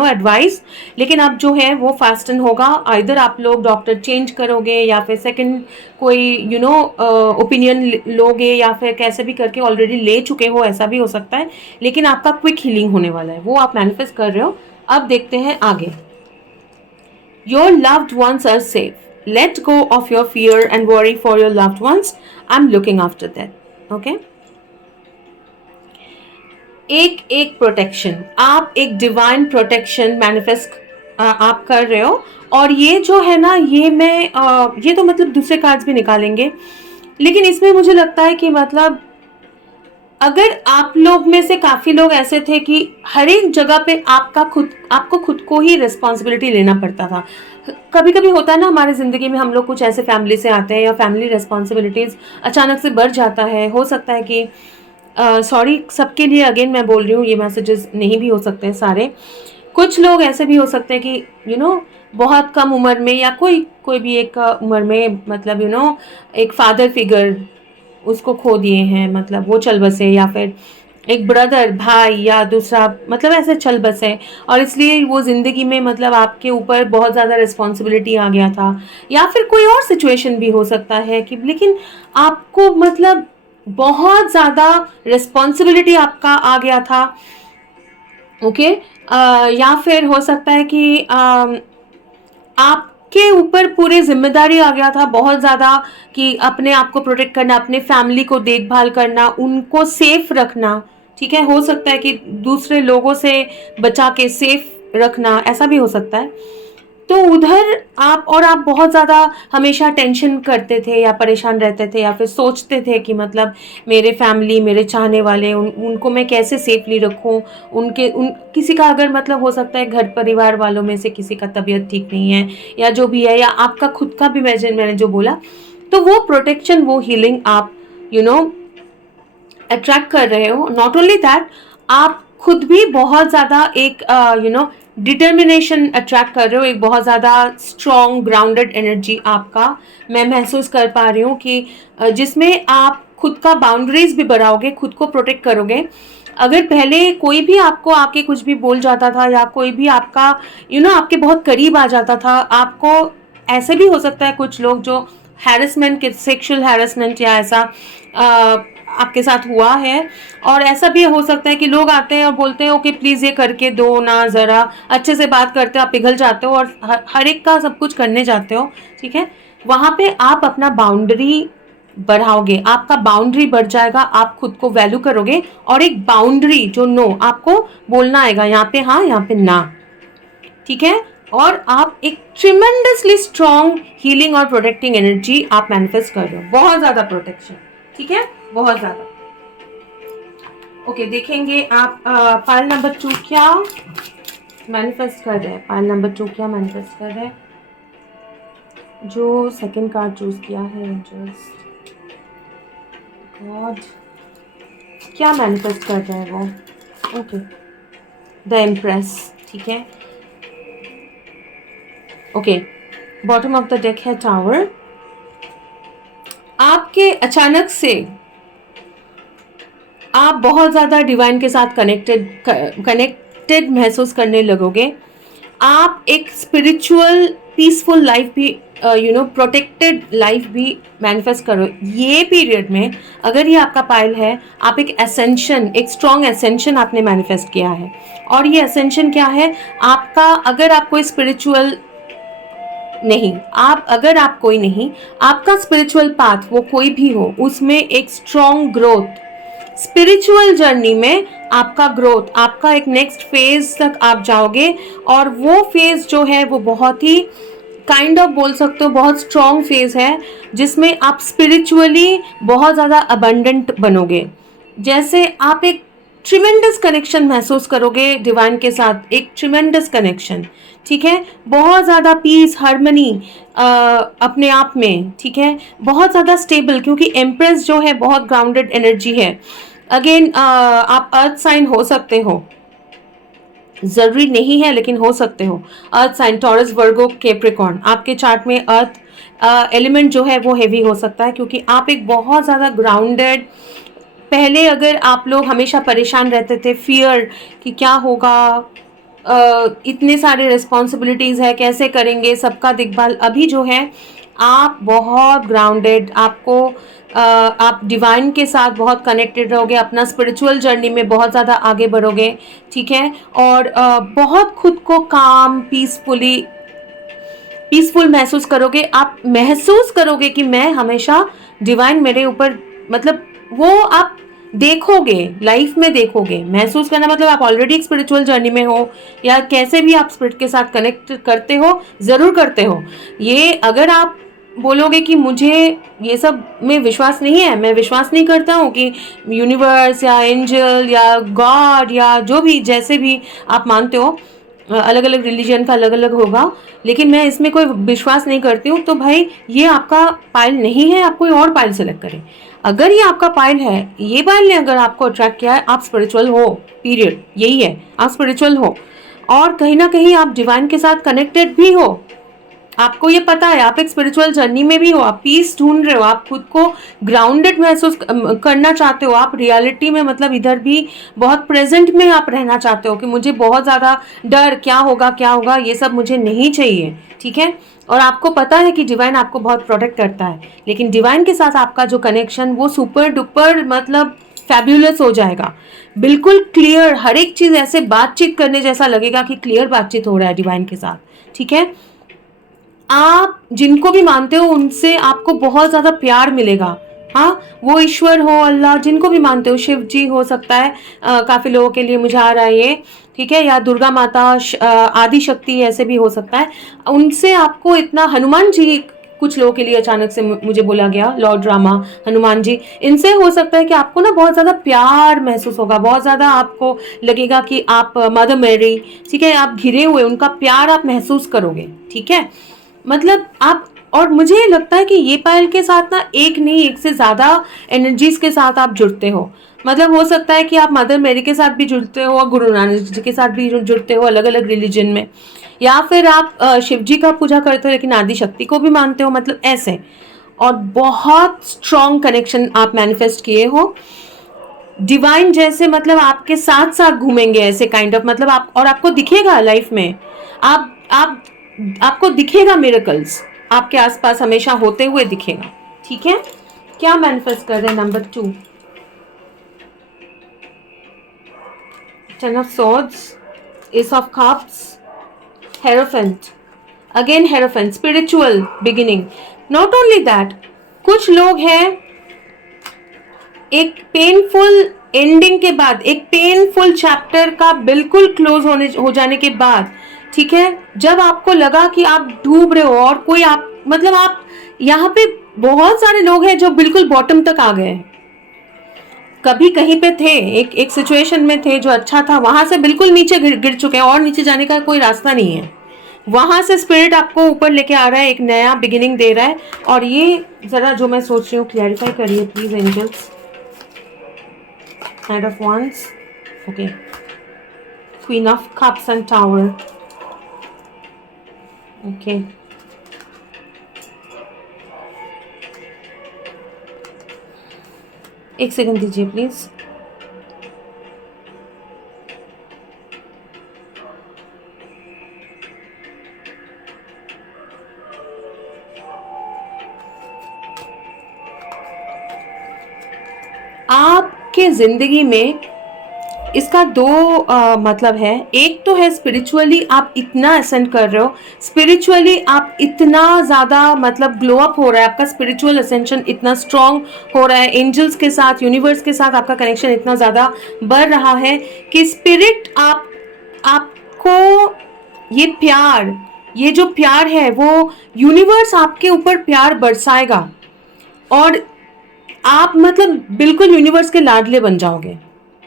एडवाइस। लेकिन अब जो है वो फास्टन होगा, आइदर आप लोग डॉक्टर चेंज करोगे या फिर सेकंड कोई ओपिनियन लोगे, या फिर कैसे भी करके ऑलरेडी ले चुके हो, ऐसा भी हो सकता है। लेकिन आपका क्विक हीलिंग होने वाला है, वो आप मैनिफेस्ट कर रहे हो। अब देखते हैं आगे। Your loved ones are safe, let go of your fear and worry for your loved ones, I am looking after that. Okay, एक प्रोटेक्शन, आप एक डिवाइन प्रोटेक्शन मैनिफेस्ट आप कर रहे हो। और ये जो है ना, ये तो मतलब दूसरे कार्ड्स भी निकालेंगे, लेकिन इसमें मुझे लगता है कि मतलब अगर आप लोग में से काफ़ी लोग ऐसे थे कि हर एक जगह पे आपको खुद को ही रिस्पॉन्सिबिलिटी लेना पड़ता था। कभी कभी होता है ना हमारी ज़िंदगी में, हम लोग कुछ ऐसे फैमिली से आते हैं या फैमिली रिस्पॉन्सिबिलिटीज़ अचानक से बढ़ जाता है। हो सकता है कि सॉरी सबके लिए अगेन मैं बोल रही हूँ, ये मैसेजेस नहीं भी हो सकते हैं सारे। कुछ लोग ऐसे भी हो सकते हैं कि बहुत कम उम्र में या कोई भी एक उम्र में, मतलब एक फादर फिगर उसको खो दिए हैं, मतलब वो चल बसे, या फिर एक ब्रदर भाई या दूसरा, मतलब ऐसे चल बसे, और इसलिए वो ज़िंदगी में मतलब आपके ऊपर बहुत ज़्यादा रिस्पॉन्सिबिलिटी आ गया था। या फिर कोई और सिचुएशन भी हो सकता है कि लेकिन आपको मतलब बहुत ज़्यादा रिस्पॉन्सिबिलिटी आपका आ गया था। ओके, या फिर हो सकता है कि आपके ऊपर पूरी जिम्मेदारी आ गया था बहुत ज़्यादा, कि अपने आप को प्रोटेक्ट करना, अपने फैमिली को देखभाल करना, उनको सेफ रखना, ठीक है। हो सकता है कि दूसरे लोगों से बचा के सेफ रखना, ऐसा भी हो सकता है। तो उधर आप बहुत ज़्यादा हमेशा टेंशन करते थे या परेशान रहते थे, या फिर सोचते थे कि मतलब मेरे फैमिली, मेरे चाहने वाले, उनको मैं कैसे सेफली रखूं, किसी का अगर मतलब हो सकता है घर परिवार वालों में से किसी का तबीयत ठीक नहीं है या जो भी है, या आपका खुद का भी मैंने जो बोला, तो वो प्रोटेक्शन, वो हीलिंग आप अट्रैक्ट कर रहे हो। नॉट ओनली दैट, आप खुद भी बहुत ज़्यादा एक डिटर्मिनेशन अट्रैक्ट कर रहे हो, एक बहुत ज़्यादा स्ट्रॉन्ग ग्राउंडेड एनर्जी आपका मैं महसूस कर पा रही हूँ, कि जिसमें आप खुद का बाउंड्रीज भी बढ़ाओगे, खुद को प्रोटेक्ट करोगे। अगर पहले कोई भी आपको आके कुछ भी बोल जाता था, या कोई भी आपका आपके बहुत करीब आ जाता था, आपको ऐसे भी हो सकता है कुछ लोग जो हैरेसमेंट, सेक्सुअल हैरेसमेंट या ऐसा आपके साथ हुआ है। और ऐसा भी हो सकता है कि लोग आते हैं और बोलते हैं ओके प्लीज़ ये करके दो ना, ज़रा अच्छे से बात करते हो, आप पिघल जाते हो और हर एक का सब कुछ करने जाते हो, ठीक है। वहाँ पे आप अपना बाउंड्री बढ़ाओगे, आपका बाउंड्री बढ़ जाएगा, आप खुद को वैल्यू करोगे, और एक बाउंड्री जो नो आपको बोलना आएगा, यहाँ पे हाँ, यहाँ पे ना, ठीक है। और आप एक ट्रिमेंडसली स्ट्रॉन्ग हीलिंग और प्रोटेक्टिंग एनर्जी आप मैनिफेस्ट कर रहे हो, बहुत ज़्यादा प्रोटेक्शन, ठीक है, बहुत ज़्यादा। ओके, देखेंगे आप पाइल नंबर 2 क्या मैनिफेस्ट कर रहे हैं। पाइल नंबर 2 क्या मैनिफेस्ट कर रहे हैं, जो सेकंड कार्ड चूज किया है, जस्ट गॉड, क्या मैनिफेस्ट कर रहे हैं वो। ओके, द एम्प्रेस, ठीक है। Okay, bottom of the deck है टावर। आपके अचानक से आप बहुत ज़्यादा डिवाइन के साथ कनेक्टेड महसूस करने लगोगे। आप एक स्पिरिचुअल पीसफुल लाइफ भी प्रोटेक्टेड लाइफ भी मैनिफेस्ट करो ये पीरियड में। अगर ये आपका पाइल है, आप एक एसेंशन, एक स्ट्रॉन्ग एसेंशन आपने मैनिफेस्ट किया है। और ये एसेंशन क्या है आपका, अगर आप कोई स्पिरिचुअल नहीं, अगर आप कोई नहीं, आपका स्पिरिचुअल पाथ वो कोई भी हो, उसमें एक स्ट्रॉन्ग ग्रोथ, स्पिरिचुअल जर्नी में आपका ग्रोथ, आपका एक नेक्स्ट फेज तक आप जाओगे। और वो फेज जो है वो बहुत ही काइंड ऑफ बोल सकते हो बहुत स्ट्रॉन्ग फेज है, जिसमें आप स्पिरिचुअली बहुत ज़्यादा अबंडेंट बनोगे। जैसे आप एक ट्रिमेंडस कनेक्शन महसूस करोगे डिवाइन के साथ, एक ट्रिमेंडस कनेक्शन, ठीक है, बहुत ज़्यादा पीस, हार्मनी अपने आप में, ठीक है, बहुत ज़्यादा स्टेबल, क्योंकि एम्प्रेस जो है बहुत ग्राउंडेड एनर्जी है। अगेन आप अर्थ साइन हो सकते हो, जरूरी नहीं है लेकिन हो सकते हो। अर्थ साइन, टॉरस, वर्गो, कैप्रिकॉर्न, आपके चार्ट में अर्थ एलिमेंट जो है वो हेवी हो सकता है, क्योंकि आप एक बहुत ज़्यादा ग्राउंडेड, पहले अगर आप लोग हमेशा परेशान रहते थे, फियर कि क्या होगा, इतने सारे रिस्पॉन्सिबिलिटीज़ है, कैसे करेंगे सबका देखभाल, अभी जो है आप बहुत ग्राउंडेड, आप डिवाइन के साथ बहुत कनेक्टेड रहोगे, अपना स्पिरिचुअल जर्नी में बहुत ज़्यादा आगे बढ़ोगे, ठीक है। और बहुत खुद को काम, पीसफुल महसूस करोगे। आप महसूस करोगे कि मैं हमेशा डिवाइन मेरे ऊपर, मतलब वो आप देखोगे, लाइफ में देखोगे। महसूस करना मतलब आप ऑलरेडी एक स्पिरिचुअल जर्नी में हो, या कैसे भी आप स्पिरिट के साथ कनेक्ट करते हो, ज़रूर करते हो। ये अगर आप बोलोगे कि मुझे ये सब में विश्वास नहीं है, मैं विश्वास नहीं करता हूँ कि यूनिवर्स या एंजल या गॉड या जो भी, जैसे भी आप मानते हो, अलग अलग रिलीजन का अलग अलग होगा, लेकिन मैं इसमें कोई विश्वास नहीं करती हूँ, तो भाई ये आपका पाइल नहीं है, आप कोई और पाइल सेलेक्ट करें। अगर ये आपका पाइल है, ये पाइल ने अगर आपको अट्रैक्ट किया है, आप स्पिरिचुअल हो, पीरियड, यही है, आप स्पिरिचुअल हो और कहीं ना कहीं आप डिवाइन के साथ कनेक्टेड भी हो। आपको ये पता है आप एक स्पिरिचुअल जर्नी में भी हो, आप पीस ढूंढ रहे हो, आप खुद को ग्राउंडेड महसूस करना चाहते हो, आप रियलिटी में, मतलब इधर भी बहुत प्रेजेंट में आप रहना चाहते हो कि मुझे बहुत ज़्यादा डर, क्या होगा, ये सब मुझे नहीं चाहिए, ठीक है। और आपको पता है कि डिवाइन आपको बहुत प्रोटेक्ट करता है, लेकिन डिवाइन के साथ आपका जो कनेक्शन वो सुपर डुपर, मतलब फैब्यूलस हो जाएगा, बिल्कुल क्लियर, हर एक चीज़ ऐसे बातचीत करने जैसा लगेगा कि क्लियर बातचीत हो रहा है डिवाइन के साथ, ठीक है। आप जिनको भी मानते हो उनसे आपको बहुत ज़्यादा प्यार मिलेगा। हाँ, वो ईश्वर हो, अल्लाह, जिनको भी मानते हो, शिव जी हो सकता है, काफ़ी लोगों के लिए मुझे आ रहा है ये, ठीक है, या दुर्गा माता, आदि शक्ति, ऐसे भी हो सकता है। उनसे आपको इतना, हनुमान जी कुछ लोगों के लिए अचानक से मुझे बोला गया, लॉर्ड रामा, हनुमान जी, इनसे हो सकता है कि आपको ना बहुत ज़्यादा प्यार महसूस होगा, बहुत ज़्यादा आपको लगेगा कि आप मदर मैरी, ठीक है, आप घिरे हुए, उनका प्यार आप महसूस करोगे, ठीक है। मतलब आप, और मुझे लगता है कि ये पायल के साथ ना एक नहीं, एक से ज़्यादा एनर्जीज के साथ आप जुड़ते हो। मतलब हो सकता है कि आप मदर मेरी के साथ भी जुड़ते हो और गुरु नानक जी के साथ भी जुड़ते हो, अलग अलग रिलीजन में, या फिर आप शिव जी का पूजा करते हो लेकिन आदि शक्ति को भी मानते हो, मतलब ऐसे। और बहुत स्ट्रॉन्ग कनेक्शन आप मैनिफेस्ट किए हो डिवाइन जैसे, मतलब आपके साथ साथ घूमेंगे ऐसे काइंड ऑफ, मतलब आप, और आपको दिखेगा लाइफ में, आप आपको दिखेगा मिरेकल्स आपके आसपास हमेशा होते हुए दिखेगा, ठीक है। क्या मैनिफेस्ट कर रहे हैं number 2, ten of swords, S of cups, hierophant, again hierophant, spiritual beginning. Not only that, कुछ लोग हैं एक पेनफुल एंडिंग के बाद, एक पेनफुल चैप्टर का बिल्कुल क्लोज हो जाने के बाद, ठीक है, जब आपको लगा कि आप डूब रहे हो और कोई आप मतलब आप यहाँ पे बहुत सारे लोग हैं जो बिल्कुल बॉटम तक आ गए हैं, कभी कहीं पे थे, एक एक सिचुएशन में थे जो अच्छा था, वहां से बिल्कुल नीचे गिर चुके हैं और नीचे जाने का कोई रास्ता नहीं है। वहां से स्पिरिट आपको ऊपर लेके आ रहा है, एक नया बिगिनिंग दे रहा है। और ये जरा जो मैं सोच रही हूँ क्लैरिफाई करिए please angels. Knight of wands, okay, queen of cups and tower, okay, एक सेकंड दीजिए प्लीज। आपके जिंदगी में इसका दो मतलब है। एक तो है स्पिरिचुअली आप इतना असेंड कर रहे हो, स्पिरिचुअली आप इतना ज़्यादा मतलब ग्लो अप हो रहा है, आपका स्पिरिचुअल असेंशन इतना स्ट्रांग हो रहा है, एंजल्स के साथ, यूनिवर्स के साथ आपका कनेक्शन इतना ज़्यादा बढ़ रहा है कि स्पिरिट आपको ये प्यार, ये जो प्यार है वो यूनिवर्स आपके ऊपर प्यार बरसाएगा और आप मतलब बिल्कुल यूनिवर्स के लाडले बन जाओगे।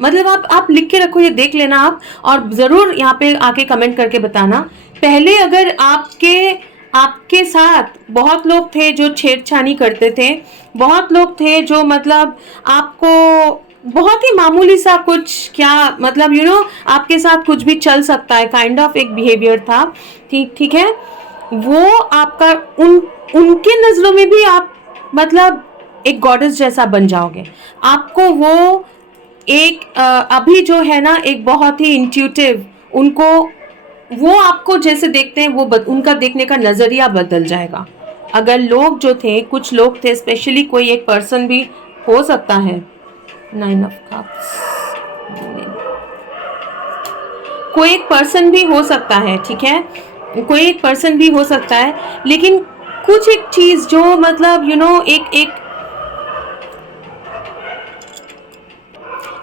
मतलब आप लिख के रखो, ये देख लेना आप, और जरूर यहाँ पे आके कमेंट करके बताना। पहले अगर आपके साथ बहुत लोग थे जो छेड़छानी करते थे, बहुत लोग थे जो मतलब आपको बहुत ही मामूली सा कुछ, क्या मतलब आपके साथ कुछ भी चल सकता है काइंड ऑफ एक बिहेवियर था, ठीक है, वो आपका उनके नजरों में भी आप मतलब एक गॉडेस जैसा बन जाओगे। आपको वो एक अभी जो है ना एक बहुत ही इंट्यूटिव, उनको वो आपको जैसे देखते हैं वो उनका देखने का नजरिया बदल जाएगा। अगर लोग जो थे, कुछ लोग थे, स्पेशली कोई एक पर्सन भी हो सकता है, 9 ऑफ कप्स, कोई एक पर्सन भी हो सकता है, ठीक है, कोई एक पर्सन भी हो सकता है, लेकिन कुछ एक चीज जो मतलब एक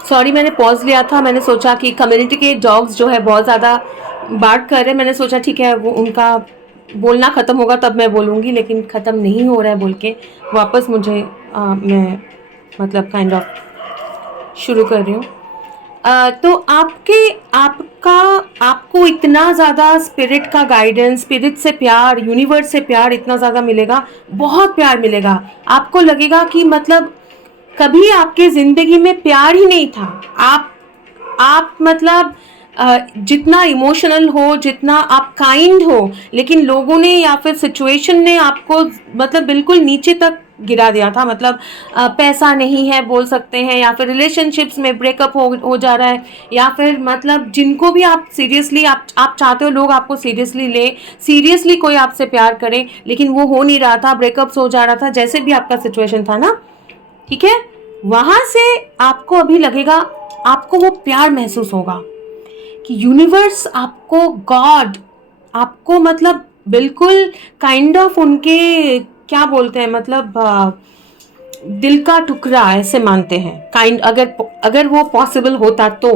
सॉरी मैंने पॉज लिया था, मैंने सोचा कि कम्युनिटी के डॉग्स जो है बहुत ज़्यादा बार्क कर रहे हैं, मैंने सोचा ठीक है वो उनका बोलना ख़त्म होगा तब मैं बोलूँगी, लेकिन ख़त्म नहीं हो रहा है बोल के वापस मुझे मैं मतलब काइंड ऑफ शुरू कर रही हूँ। तो आपको इतना ज़्यादा स्पिरिट का गाइडेंस, स्पिरिट से प्यार, यूनिवर्स से प्यार इतना ज़्यादा मिलेगा, बहुत प्यार मिलेगा। आपको लगेगा कि मतलब कभी आपके जिंदगी में प्यार ही नहीं था। आप मतलब जितना इमोशनल हो, जितना आप काइंड हो, लेकिन लोगों ने या फिर सिचुएशन ने आपको मतलब बिल्कुल नीचे तक गिरा दिया था। मतलब पैसा नहीं है बोल सकते हैं, या फिर रिलेशनशिप्स में ब्रेकअप हो जा रहा है, या फिर मतलब जिनको भी आप सीरियसली आप चाहते हो लोग आपको सीरियसली ले, सीरियसली कोई आपसे प्यार करे, लेकिन वो हो नहीं रहा था, ब्रेकअप्स हो जा रहा था, जैसे भी आपका सिचुएशन था ना, ठीक है, वहां से आपको अभी लगेगा, आपको वो प्यार महसूस होगा कि यूनिवर्स आपको, गॉड आपको मतलब बिल्कुल काइंड ऑफ उनके क्या बोलते हैं मतलब दिल का टुकड़ा ऐसे मानते हैं काइंड, अगर वो पॉसिबल होता तो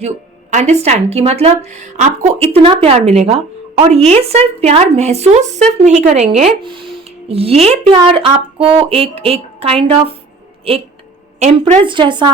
यू अंडरस्टैंड कि मतलब आपको इतना प्यार मिलेगा। और ये सिर्फ प्यार महसूस सिर्फ नहीं करेंगे, ये प्यार आपको एक काइंड ऑफ एक एम्प्रेस जैसा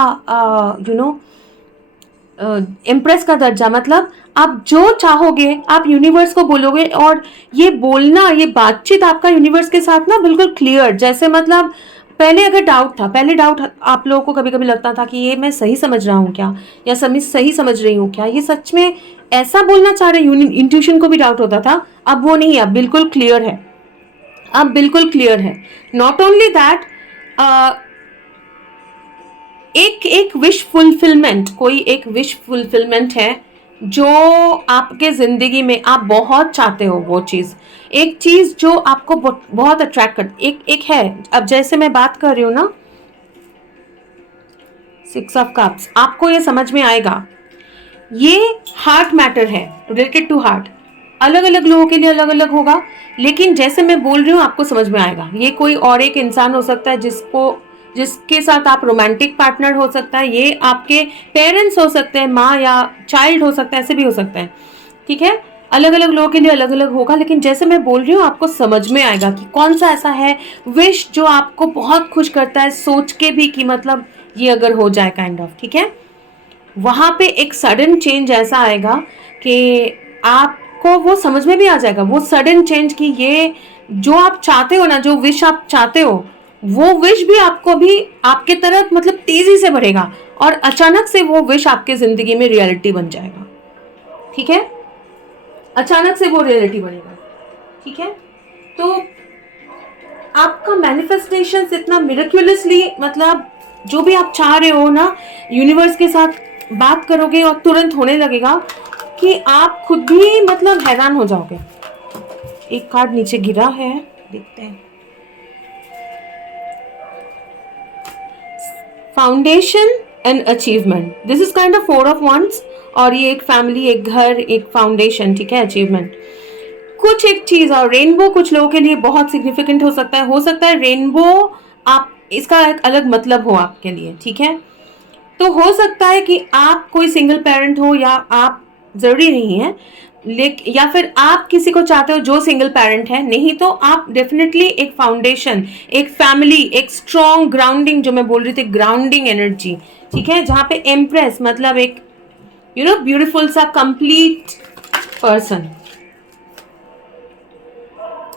इम्प्रेस का दर्जा, मतलब आप जो चाहोगे आप यूनिवर्स को बोलोगे, और ये बोलना, ये बातचीत आपका यूनिवर्स के साथ ना बिल्कुल क्लियर, जैसे मतलब पहले अगर डाउट था, पहले डाउट आप लोगों को कभी कभी लगता था कि ये मैं सही समझ रहा हूँ क्या, या सही समझ रही हूँ क्या, ये सच में ऐसा बोलना चाह रहे, इंट्यूशन को भी डाउट होता था। अब वो नहीं है, अब बिल्कुल क्लियर है, अब बिल्कुल क्लियर है। नॉट ओनली दैट, एक विश फुलफिलमेंट, कोई एक विश फुलफिलमेंट है जो आपके जिंदगी में आप बहुत चाहते हो, वो चीज, एक चीज जो आपको बहुत अट्रैक्ट कर, एक है। अब जैसे मैं बात कर रही हूँ ना 6 ऑफ कप्स, आपको ये समझ में आएगा, ये हार्ट मैटर है, रिलेटेड टू हार्ट, अलग अलग लोगों के लिए अलग अलग होगा, लेकिन जैसे मैं बोल रही हूँ आपको समझ में आएगा। ये कोई और एक इंसान हो सकता है जिसके साथ आप रोमांटिक पार्टनर हो सकता है, ये आपके पेरेंट्स हो सकते हैं, माँ या चाइल्ड हो सकता है, ऐसे भी हो सकता है, ठीक है। अलग अलग लोगों के लिए अलग अलग होगा, लेकिन जैसे मैं बोल रही हूँ आपको समझ में आएगा कि कौन सा ऐसा है विश जो आपको बहुत खुश करता है सोच के भी कि मतलब ये अगर हो जाए काइंड ऑफ, ठीक है। वहाँ पे एक सडन चेंज ऐसा आएगा कि आपको वो समझ में भी आ जाएगा, वो सडन चेंज कि ये जो आप चाहते हो ना, जो विश आप चाहते हो, वो विश भी आपको भी आपके तरफ मतलब तेजी से बढ़ेगा और अचानक से वो विश आपके जिंदगी में रियलिटी बन जाएगा, ठीक है। अचानक से वो रियलिटी बनेगा, ठीक है। तो आपका मैनिफेस्टेशन इतना मिरेक्युलसली, मतलब जो भी आप चाह रहे हो ना, यूनिवर्स के साथ बात करोगे और तुरंत होने लगेगा कि आप खुद भी मतलब हैरान हो जाओगे। एक कार्ड नीचे गिरा है, देखते हैं। Foundation and achievement, this is kind of 4 of wands, और ये एक फैमिली, एक घर, एक फाउंडेशन, ठीक है, अचीवमेंट, कुछ एक चीज। और रेनबो कुछ लोगों के लिए बहुत सिग्निफिकेंट हो सकता है रेनबो आप इसका एक अलग मतलब हो आपके लिए, ठीक है। तो हो सकता है कि आप कोई सिंगल पेरेंट हो, या आप, जरूरी नहीं है, लेकिन या फिर आप किसी को चाहते हो जो सिंगल पेरेंट है, नहीं तो आप डेफिनेटली एक फाउंडेशन, एक फैमिली, एक स्ट्रॉन्ग ग्राउंडिंग, जो मैं बोल रही थी ग्राउंडिंग एनर्जी, ठीक है, जहाँ पे एम्प्रेस मतलब एक ब्यूटीफुल सा कंप्लीट पर्सन,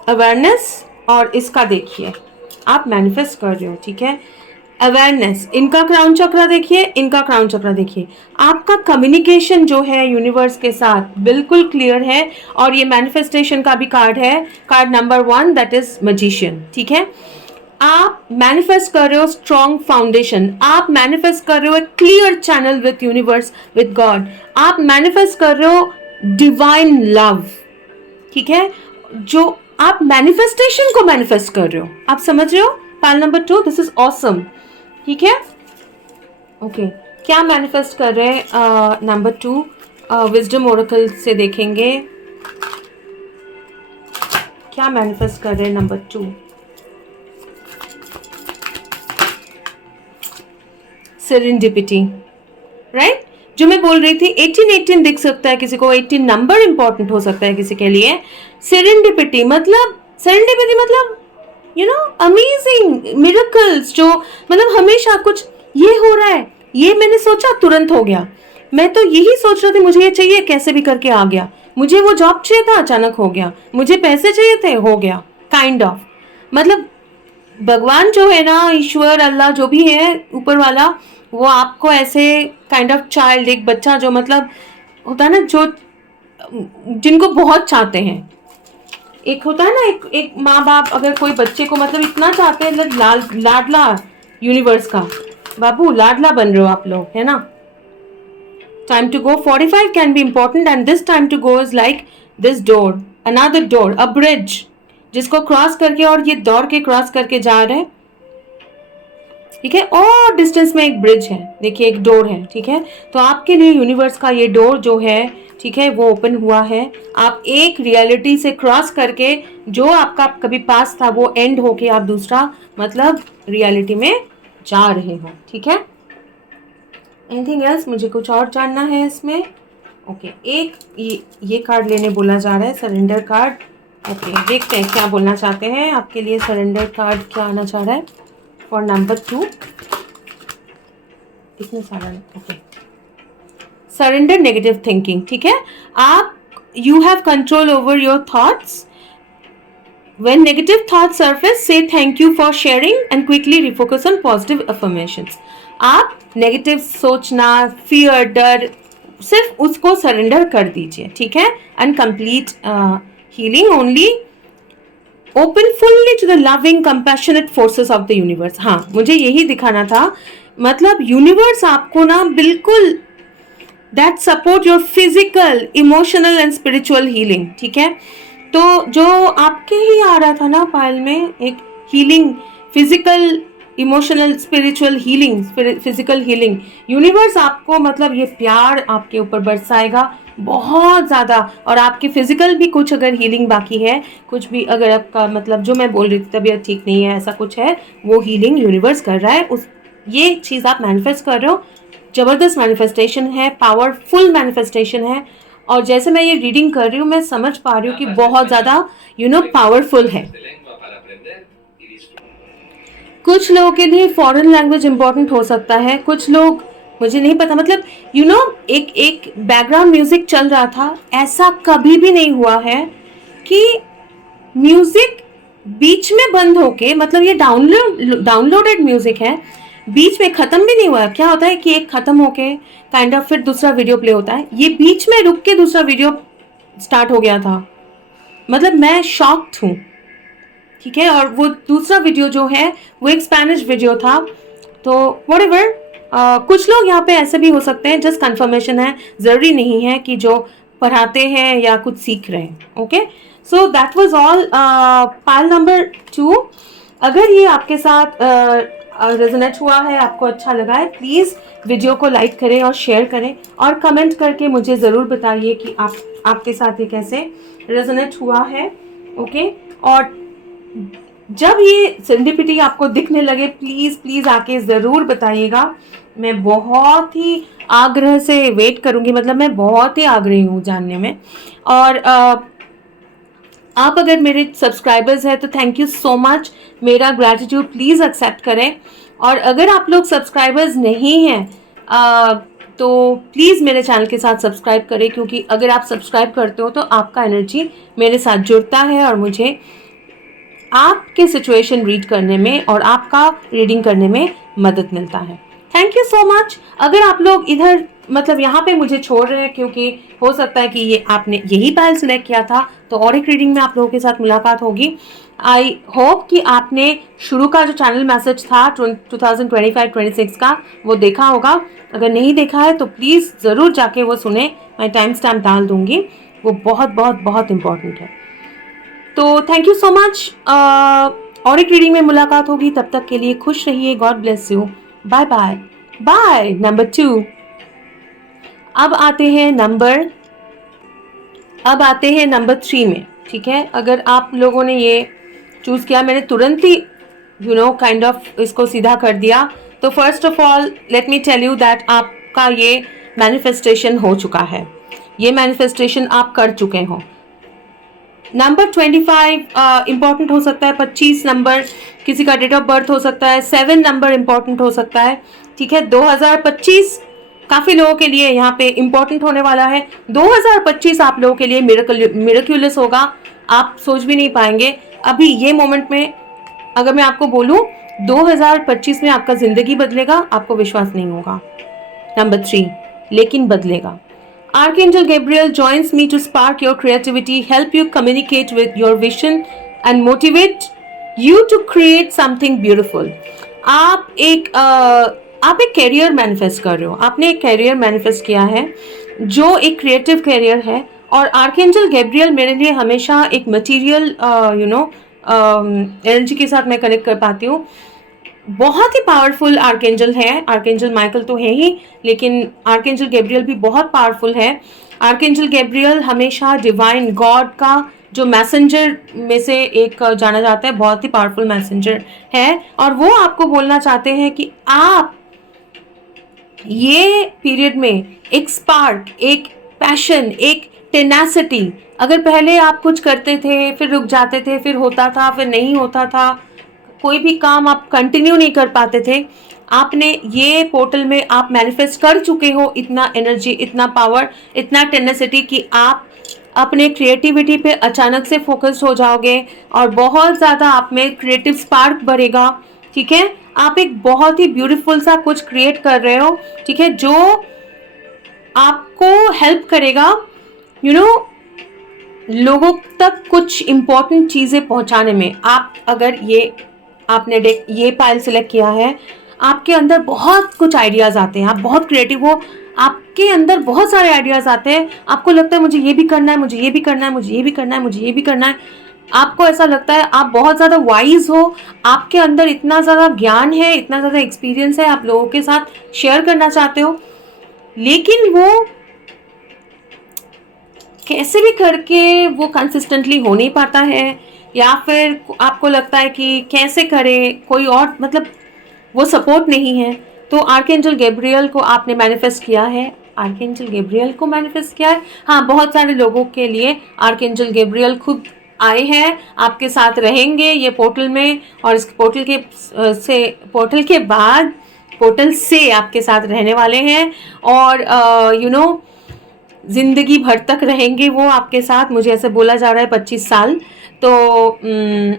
अवेयरनेस। और इसका देखिए आप मैनिफेस्ट कर रहे हो, ठीक है, अवेयरनेस। इनका क्राउन चक्रा देखिए, इनका क्राउन चक्रा देखिए। आपका कम्युनिकेशन जो है यूनिवर्स के साथ बिल्कुल क्लियर है। और ये मैनिफेस्टेशन का भी कार्ड है, card number 1, that is magician, ठीक है। आप मैनिफेस्ट कर रहे हो स्ट्रॉन्ग फाउंडेशन, आप मैनिफेस्ट कर रहे हो एक clear channel with universe, with God, आप मैनिफेस्ट कर रहे हो डिवाइन लव, ठीक है। जो आप मैनिफेस्टेशन को मैनिफेस्ट कर रहे हो, आप समझ रहे हो। Pile number 2, this is awesome, ठीक है, ओके। क्या मैनिफेस्ट कर रहे हैं नंबर 2, विजडम ओरेकल से देखेंगे क्या मैनिफेस्ट कर रहे हैं नंबर 2। सेरेंडिपिटी, राइट, जो मैं बोल रही थी 18 दिख सकता है किसी को, 18 नंबर इंपॉर्टेंट हो सकता है किसी के लिए। सेरेंडिपिटी मतलब अमेजिंग मिरेकल्स, जो मतलब हमेशा कुछ ये हो रहा है, ये मैंने सोचा तुरंत हो गया, मैं तो यही सोच रहा थी मुझे ये चाहिए, कैसे भी करके आ गया, मुझे वो जॉब चाहिए था अचानक हो गया, मुझे पैसे चाहिए थे हो गया, काइंड ऑफ। मतलब भगवान जो है ना, ईश्वर, अल्लाह, जो भी है ऊपर वाला, वो आपको ऐसे काइंड ऑफ चाइल्ड, एक बच्चा जो मतलब होता है ना, जो जिनको बहुत चाहते हैं, एक होता है ना, एक माँ बाप अगर कोई बच्चे को मतलब इतना चाहते हैं, लाडला यूनिवर्स का, बाबू लाडला बन रहे हो आप लोग, है ना। Time to go 45 can be important, and this time to go is like this door, another door, a bridge, जिसको क्रॉस करके, और ये दौड़ के क्रॉस करके जा रहे हैं, ठीक है, और डिस्टेंस में एक ब्रिज है, देखिए एक डोर है, ठीक है। तो आपके लिए यूनिवर्स का ये डोर जो है, ठीक है, वो ओपन हुआ है। आप एक रियलिटी से क्रॉस करके, जो आपका कभी पास था वो एंड होके आप दूसरा मतलब रियलिटी में जा रहे हो, ठीक है। एनीथिंग एल्स, मुझे कुछ और जानना है इसमें। ओके, एक ये कार्ड लेने बोला जा रहा है, सरेंडर कार्ड। ओके, देखते हैं क्या बोलना चाहते हैं आपके लिए सरेंडर कार्ड, क्या आना चाह रहा है फॉर नंबर 2। इतने सारा, ओके, सरेंडर नेगेटिव थिंकिंग, ठीक है। आप you have control over your thoughts, when negative thoughts surface say thank you for sharing and quickly refocus on positive affirmations। आप नेगेटिव सोचना, फियर, डर, सिर्फ उसको सरेंडर कर दीजिए, ठीक है। And complete healing only open fully to the loving compassionate forces of the universe. हाँ, मुझे यही दिखाना था, मतलब यूनिवर्स आपको ना बिल्कुल that support your physical, emotional and spiritual healing, ठीक है। तो जो आपके ही आ रहा था ना फाइल में, एक healing, physical, emotional, spiritual healing, physical healing, universe आपको मतलब ये प्यार आपके ऊपर बरसाएगा बहुत ज़्यादा। और आपकी फिजिकल भी कुछ अगर हीलिंग बाकी है, कुछ भी अगर आपका मतलब जो मैं बोल रही थी तबीयत ठीक नहीं है, ऐसा कुछ है, वो हीलिंग यूनिवर्स कर रहा है। उस ये चीज़ आप मैनिफेस्ट कर रहे हो, ज़बरदस्त मैनिफेस्टेशन है, पावरफुल मैनिफेस्टेशन है। और जैसे मैं ये रीडिंग कर रही हूँ मैं समझ पा रही हूँ कि बहुत ज़्यादा पावरफुल है। कुछ लोगों के लिए फॉरेन लैंग्वेज इंपॉर्टेंट हो सकता है, कुछ लोग, मुझे नहीं पता, मतलब एक एक बैकग्राउंड म्यूजिक चल रहा था, ऐसा कभी भी नहीं हुआ है कि म्यूजिक बीच में बंद होके, मतलब ये डाउनलोडेड म्यूजिक है, बीच में खत्म भी नहीं हुआ। क्या होता है कि एक खत्म होके काइंड ऑफ फिर दूसरा वीडियो प्ले होता है, ये बीच में रुक के दूसरा वीडियो स्टार्ट हो गया था। मतलब मैं शॉक्ड हूँ, ठीक है। और वो दूसरा वीडियो जो है वो एक स्पेनिश वीडियो था। तो व्हाटएवर, कुछ लोग यहाँ पे ऐसे भी हो सकते हैं, जस्ट कंफर्मेशन है, ज़रूरी नहीं है कि जो पढ़ाते हैं या कुछ सीख रहे हैं। Okay, so that was all pile number 2। अगर ये आपके साथ रेजोनेट हुआ है, आपको अच्छा लगा है, प्लीज़ वीडियो को लाइक करें और शेयर करें और कमेंट करके मुझे ज़रूर बताइए कि आपके साथ ये कैसे रेजोनेट हुआ है। ओके, और जब ये सेरेंडिपिटी आपको दिखने लगे प्लीज़ प्लीज़ आके ज़रूर बताइएगा। मैं बहुत ही आग्रह से वेट करूँगी, मतलब मैं बहुत ही आग्रही हूँ जानने में। और आप अगर मेरे सब्सक्राइबर्स हैं तो थैंक यू सो मच, मेरा ग्रैटिट्यूड प्लीज़ एक्सेप्ट करें। और अगर आप लोग सब्सक्राइबर्स नहीं हैं तो प्लीज़ मेरे चैनल के साथ सब्सक्राइब करें, क्योंकि अगर आप सब्सक्राइब करते हो तो आपका एनर्जी मेरे साथ जुड़ता है और मुझे आपके सिचुएशन रीड करने में और आपका रीडिंग करने में मदद मिलता है। Thank you so much. अगर आप लोग इधर मतलब यहाँ पे मुझे छोड़ रहे हैं, क्योंकि हो सकता है कि ये आपने यही पाइल सिलेक्ट किया था, तो और एक रीडिंग में आप लोगों के साथ मुलाकात होगी। आई होप कि आपने शुरू का जो चैनल मैसेज था 2025-26 का वो देखा होगा। अगर नहीं देखा है तो प्लीज़ ज़रूर जाके वो सुने, मैं टाइम स्टैम्प डाल दूँगी, वो बहुत बहुत बहुत इम्पॉर्टेंट है। तो थैंक यू सो मच। और एक रीडिंग में मुलाकात होगी, तब तक के लिए खुश रहिए। God bless you. Bye bye bye. Number 2। अब आते हैं नंबर 3 में, ठीक है। अगर आप लोगों ने ये चूज़ किया, मैंने तुरंत ही काइंड ऑफ इसको सीधा कर दिया। तो first of all let me tell you that आपका ये मैनिफेस्टेशन हो चुका है, ये मैनिफेस्टेशन आप कर चुके हो। नंबर 25 इम्पॉर्टेंट हो सकता है, 25 नंबर किसी का डेट ऑफ बर्थ हो सकता है, 7 नंबर इम्पॉर्टेंट हो सकता है, ठीक है। 2025 काफ़ी लोगों के लिए यहाँ पे इम्पॉर्टेंट होने वाला है। 2025 आप लोगों के लिए मिरेक्युलस होगा, आप सोच भी नहीं पाएंगे। अभी ये मोमेंट में अगर मैं आपको बोलूँ 2025 में आपका ज़िंदगी बदलेगा, आपको विश्वास नहीं होगा। नंबर 3, लेकिन बदलेगा। Archangel Gabriel joins me to spark your creativity, help you communicate with your vision and motivate you to create something beautiful. आप एक कैरियर मैनिफेस्ट कर रहे हो, आपने एक कैरियर मैनिफेस्ट किया है जो एक क्रिएटिव कैरियर है। और आर्कएंजल गैब्रियल मेरे लिए हमेशा एक मटेरियल एनर्जी के साथ मैं कनेक्ट कर पाती हूँ। बहुत ही पावरफुल आर्कएंजल है, आर्कएंजल माइकल तो है ही, लेकिन आर्कएंजल गैब्रियल भी बहुत पावरफुल है। आर्कएंजल गैब्रियल हमेशा डिवाइन गॉड का जो मैसेंजर में से एक जाना जाता है, बहुत ही पावरफुल मैसेंजर है। और वो आपको बोलना चाहते हैं कि आप ये पीरियड में एक स्पार्क, एक पैशन, एक टेनासिटी, अगर पहले आप कुछ करते थे फिर रुक जाते थे, फिर होता था फिर नहीं होता था, कोई भी काम आप कंटिन्यू नहीं कर पाते थे, आपने ये पोर्टल में आप मैनिफेस्ट कर चुके हो इतना एनर्जी, इतना पावर, इतना टेनेसिटी कि आप अपने क्रिएटिविटी पे अचानक से फोकस हो जाओगे और बहुत ज़्यादा आप में क्रिएटिव स्पार्क बढ़ेगा, ठीक है। आप एक बहुत ही ब्यूटीफुल सा कुछ क्रिएट कर रहे हो, ठीक है, जो आपको हेल्प करेगा लोगों तक कुछ इम्पोर्टेंट चीज़ें पहुंचाने में। आप अगर आपने ये पाइल सिलेक्ट किया है, आपके अंदर बहुत कुछ आइडियाज़ आते हैं, आप बहुत क्रिएटिव हो, आपके अंदर बहुत सारे आइडियाज़ आते हैं, आपको लगता है मुझे ये भी करना है, मुझे ये भी करना है, मुझे ये भी करना है, मुझे ये भी करना है। आपको ऐसा लगता है आप बहुत ज़्यादा वाइज हो, आपके अंदर इतना ज़्यादा ज्ञान है, इतना ज़्यादा एक्सपीरियंस है, आप लोगों के साथ शेयर करना चाहते हो, लेकिन वो कैसे भी करके वो कंसिस्टेंटली हो नहीं पाता है, या फिर आपको लगता है कि कैसे करें, कोई और मतलब वो सपोर्ट नहीं है। तो आर्कएंजल गैब्रियल को आपने मैनिफेस्ट किया है, आर्कएंजल गैब्रियल को मैनिफेस्ट किया है। हाँ, बहुत सारे लोगों के लिए आर्कएंजल गैब्रियल खुद आए हैं, आपके साथ रहेंगे ये पोर्टल में, और इस पोर्टल के बाद पोर्टल से आपके साथ रहने वाले हैं, और जिंदगी भर तक रहेंगे वो आपके साथ। मुझे ऐसे बोला जा रहा है 25 साल, तो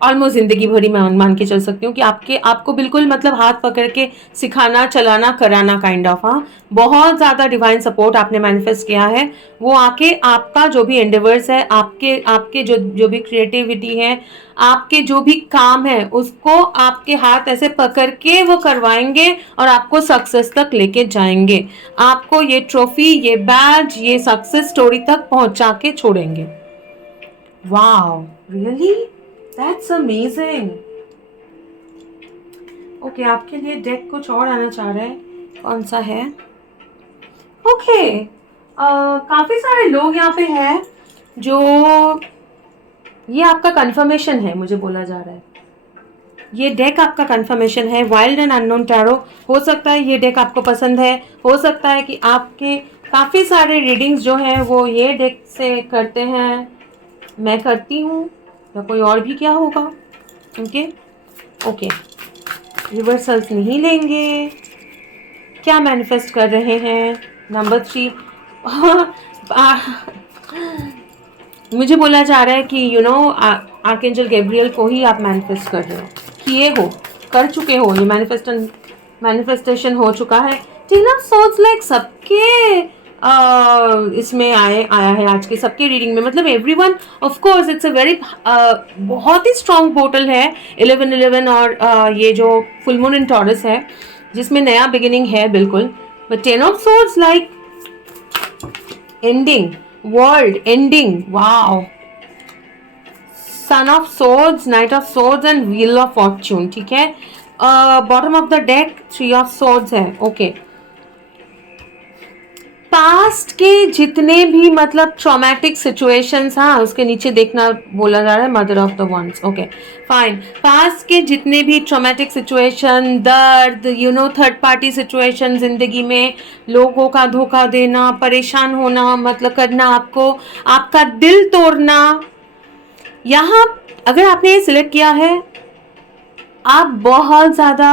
ऑलमोस्ट ज़िंदगी भरी मान के चल सकती हूँ कि आपको बिल्कुल मतलब हाथ पकड़ के सिखाना, चलाना, कराना काइंड ऑफ। हाँ, बहुत ज़्यादा डिवाइन सपोर्ट आपने मैनिफेस्ट किया है। वो आके आपका जो भी एंडेवर्स है, आपके जो भी क्रिएटिविटी है, आपके जो भी काम है, उसको आपके हाथ ऐसे पकड़ के वो करवाएंगे और आपको सक्सेस तक लेके जाएंगे। आपको ये ट्रॉफी, ये बैज, ये सक्सेस स्टोरी तक पहुंचा के छोड़ेंगे। Wow, really, that's amazing. Okay, आपके लिए डेक कुछ और आना चाह रहा है, कौन सा है? ओके, काफ़ी सारे लोग यहाँ पे हैं जो, ये आपका कंफर्मेशन है, मुझे बोला जा रहा है ये डेक आपका कंफर्मेशन है। वाइल्ड एंड अननोन टैरो, हो सकता है ये डेक आपको पसंद है, हो सकता है कि आपके काफ़ी सारे रीडिंग्स जो हैं वो ये डेक से करते हैं, मैं करती हूँ, या कोई और भी क्या होगा। ओके, रिवर्सल्स नहीं लेंगे। क्या मैनिफेस्ट कर रहे हैं? नंबर 3 मुझे बोला जा रहा है कि आर्कएंजल गैब्रियल को ही आप मैनिफेस्ट कर रहे हो, किए हो, कर चुके हो, ये मैनिफेस्टेशन हो चुका है। टेन ऑफ सोर्ड्स लाइक सबके इसमें आया है आज के सबके रीडिंग में, मतलब everyone, of course it's a very बहुत ही स्ट्रॉन्ग पोर्टल है 1111, और ये जो फुल मून इन टॉरस है जिसमें नया बिगिनिंग है बिल्कुल। But ten of swords like ending, world ending, wow. Son of swords, night of swords and wheel of Fortune, ठीक है। Bottom of the deck 3 of swords है। ओके, पास्ट के जितने भी मतलब ट्रॉमेटिक सिचुएशंस, हाँ उसके नीचे देखना बोला जा रहा है mother of the ones. Okay fine, past के जितने भी ट्रॉमेटिक सिचुएशन, दर्द, थर्ड पार्टी सिचुएशन, जिंदगी में लोगों का धोखा देना, परेशान होना, मतलब करना, आपको आपका दिल तोड़ना, यहाँ अगर आपने ये सिलेक्ट किया है, आप बहुत ज़्यादा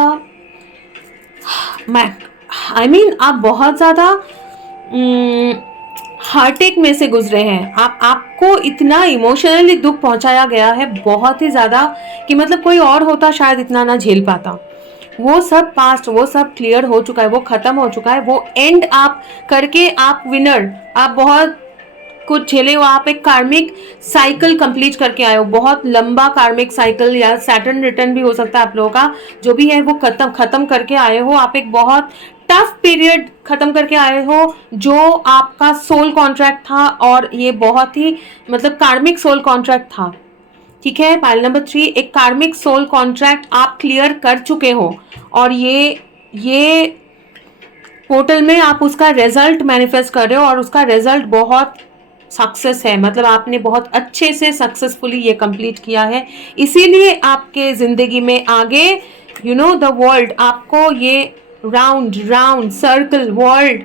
आप बहुत ज़्यादा हार्टेक में से गुजरे हैं। आपको इतना इमोशनली दुख पहुंचाया गया है बहुत ही ज़्यादा कि मतलब कोई और होता शायद इतना ना झेल पाता। वो सब पास्ट, वो सब क्लियर हो चुका है, वो ख़त्म हो चुका है, वो एंड आप करके आप विनर, आप बहुत कुछ झेले हो, आप एक कार्मिक साइकिल कंप्लीट करके आए हो, बहुत लंबा कार्मिक साइकिल या सैटर्न रिटर्न भी हो सकता है आप लोगों का, जो भी है वो खत्म करके आए हो। आप एक बहुत टफ पीरियड खत्म करके आए हो, जो आपका सोल कॉन्ट्रैक्ट था, और ये बहुत ही मतलब कार्मिक सोल कॉन्ट्रैक्ट था, ठीक है। पाइल नंबर 3, एक कार्मिक सोल कॉन्ट्रैक्ट आप क्लियर कर चुके हो, और ये पोर्टल में आप उसका रिजल्ट मैनिफेस्ट कर रहे हो, और उसका रिजल्ट बहुत सक्सेस है, मतलब आपने बहुत अच्छे से सक्सेसफुली ये कंप्लीट किया है, इसीलिए आपके ज़िंदगी में आगे द वर्ल्ड, आपको ये round circle, world,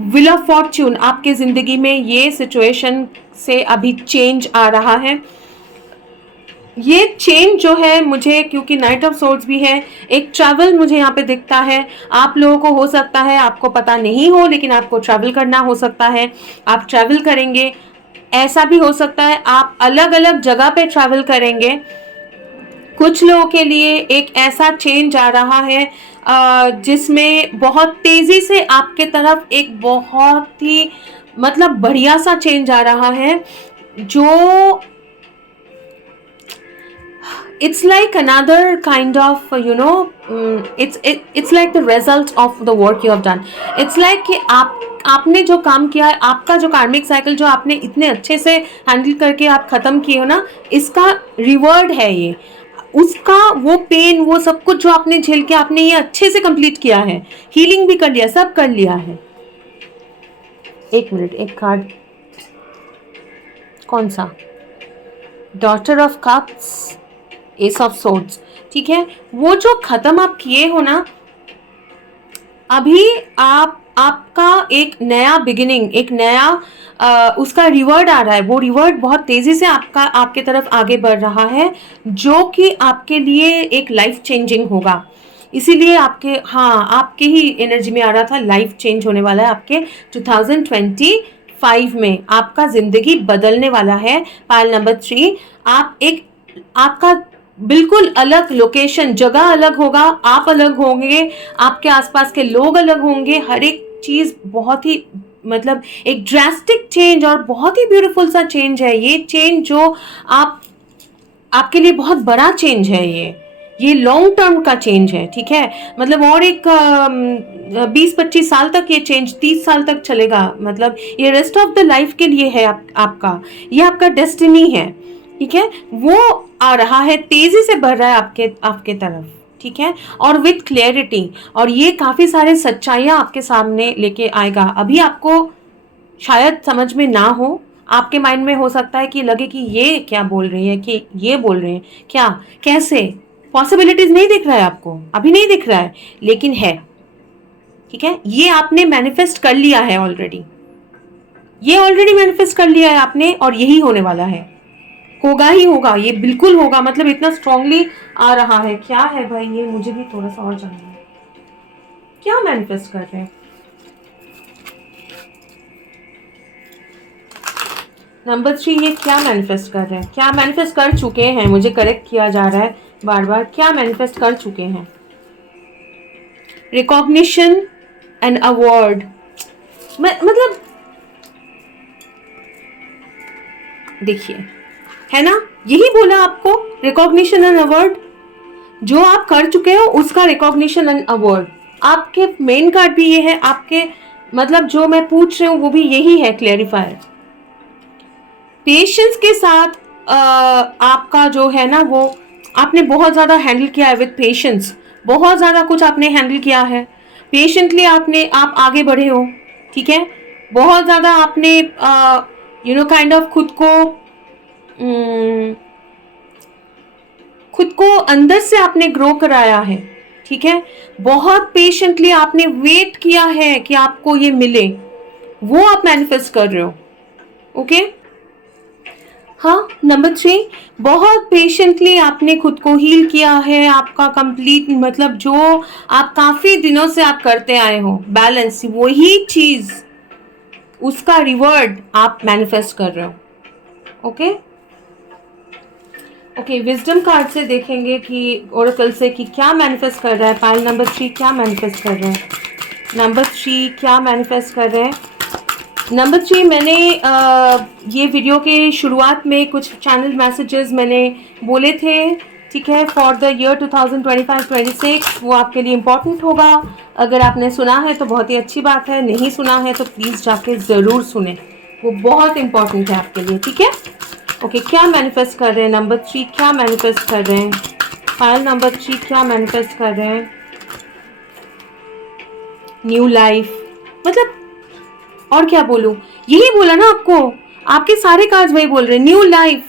wheel of Fortune, आपके ज़िंदगी में ये सिचुएशन से अभी चेंज आ रहा है। ये चेंज जो है मुझे, क्योंकि नाइट ऑफ सोर्ड्स भी है, एक ट्रैवल मुझे यहाँ पे दिखता है। आप लोगों को हो सकता है आपको पता नहीं हो, लेकिन आपको ट्रैवल करना हो सकता है, आप ट्रैवल करेंगे। ऐसा भी हो सकता है आप अलग अलग जगह पे ट्रैवल करेंगे। कुछ लोगों के लिए एक ऐसा चेंज आ रहा है जिसमें बहुत तेज़ी से आपके तरफ एक बहुत ही मतलब बढ़िया सा चेंज आ रहा है, जो it's like another kind of it's like the result of the work you have done. It's like कि आपने जो काम किया है, आपका जो कार्मिक साइकिल जो आपने इतने अच्छे से हैंडल करके आप ख़त्म किए हो ना, इसका रिवॉर्ड है ये, उसका वो पेन, वो सब कुछ जो आपने झेल के आपने ये अच्छे से कंप्लीट किया है, हीलिंग भी कर लिया, सब कर लिया है। एक मिनट, एक कार्ड, कौन सा? Daughter of cups, S of swords, ठीक है। वो जो खत्म आप किए हो ना, अभी आप आपका एक नया बिगिनिंग, एक नया उसका रिवर्ड आ रहा है। वो रिवर्ड बहुत तेजी से आपके तरफ आगे बढ़ रहा है, जो कि आपके लिए एक लाइफ चेंजिंग होगा। इसीलिए आपके ही एनर्जी में आ रहा था, लाइफ चेंज होने वाला है आपके 2025 में, आपका जिंदगी बदलने वाला है। पायल नंबर 3, आपका बिल्कुल अलग लोकेशन, जगह अलग होगा, आप अलग होंगे, आपके आसपास के लोग अलग होंगे, हर एक चीज बहुत ही मतलब एक ड्रास्टिक चेंज और बहुत ही ब्यूटीफुल सा चेंज है ये चेंज, जो आपके लिए बहुत बड़ा चेंज है। ये लॉन्ग टर्म का चेंज है, ठीक है। मतलब और एक 20-25 साल तक ये चेंज, 30 साल तक चलेगा। मतलब ये रेस्ट ऑफ द लाइफ के लिए है आपका, ये आपका डेस्टिनी है, ठीक है। वो आ रहा है, तेजी से बढ़ रहा है आपके तरफ, ठीक है, और विथ क्लियरिटी। और ये काफी सारे सच्चाइयां आपके सामने लेके आएगा। अभी आपको शायद समझ में ना हो, आपके माइंड में हो सकता है कि लगे कि ये क्या बोल रही है, कि ये बोल रहे हैं क्या, कैसे, पॉसिबिलिटीज नहीं दिख रहा है आपको, अभी नहीं दिख रहा है, लेकिन है, ठीक है। ये आपने मैनिफेस्ट कर लिया है ऑलरेडी, ये ऑलरेडी मैनिफेस्ट कर लिया है आपने, और यही होने वाला है, होगा ही होगा, ये बिल्कुल होगा। मतलब इतना स्ट्रांगली आ रहा है। क्या है भाई ये, मुझे भी थोड़ा सा और जानना है, क्या मैनिफेस्ट कर रहे हैं। नंबर 3, ये क्या मैनिफेस्ट कर रहे हैं, क्या मैनिफेस्ट कर चुके हैं, मुझे करेक्ट किया जा रहा है बार बार, क्या मैनिफेस्ट कर चुके हैं। रिकॉग्निशन एंड अवार्ड, मतलब देखिए, है ना, यही बोला आपको, रिकॉग्निशन एंड अवार्ड। जो आप कर चुके हो उसका रिकॉग्निशन एंड अवार्ड। आपके मेन कार्ड भी ये है, आपके मतलब जो मैं पूछ रही हूँ वो भी यही है, क्लेरिफायर। पेशेंस के साथ आपका जो है ना, वो आपने बहुत ज़्यादा हैंडल किया है विद पेशेंस, बहुत ज़्यादा कुछ आपने हैंडल किया है पेशेंटली, आप आगे बढ़े हो, ठीक है। बहुत ज़्यादा आपने काइंड ऑफ खुद को अंदर से आपने ग्रो कराया है, ठीक है। बहुत पेशेंटली आपने वेट किया है कि आपको ये मिले, वो आप मैनिफेस्ट कर रहे हो, ओके। हाँ, नंबर 3, बहुत पेशेंटली आपने खुद को हील किया है, आपका कंप्लीट मतलब जो आप काफी दिनों से आप करते आए हो, बैलेंस, वही चीज, उसका रिवर्ड आप मैनिफेस्ट कर रहे हो, ओके। ओके, विजडम कार्ड से देखेंगे कि ओरेकल से कि क्या मैनिफेस्ट कर रहा है। पाइल नंबर 3 क्या मैनिफेस्ट कर रहे हैं, नंबर 3 क्या मैनिफेस्ट कर रहे हैं। नंबर 3, मैंने ये वीडियो के शुरुआत में कुछ चैनल मैसेजेस मैंने बोले थे, ठीक है, फॉर द ईयर 2025-26, वो आपके लिए इम्पोर्टेंट होगा। अगर आपने सुना है तो बहुत ही अच्छी बात है, नहीं सुना है तो प्लीज़ जाके ज़रूर सुने, वो बहुत इम्पोर्टेंट है आपके लिए, ठीक है। ओके, क्या मैनिफेस्ट कर रहे हैं नंबर 3, क्या मैनिफेस्ट कर रहे हैं। फाइल नंबर 3 क्या मैनिफेस्ट कर रहे हैं। न्यू लाइफ, मतलब और क्या बोलूं, यही बोला ना आपको, आपके सारे कार्ड्स वही बोल रहे हैं, न्यू लाइफ।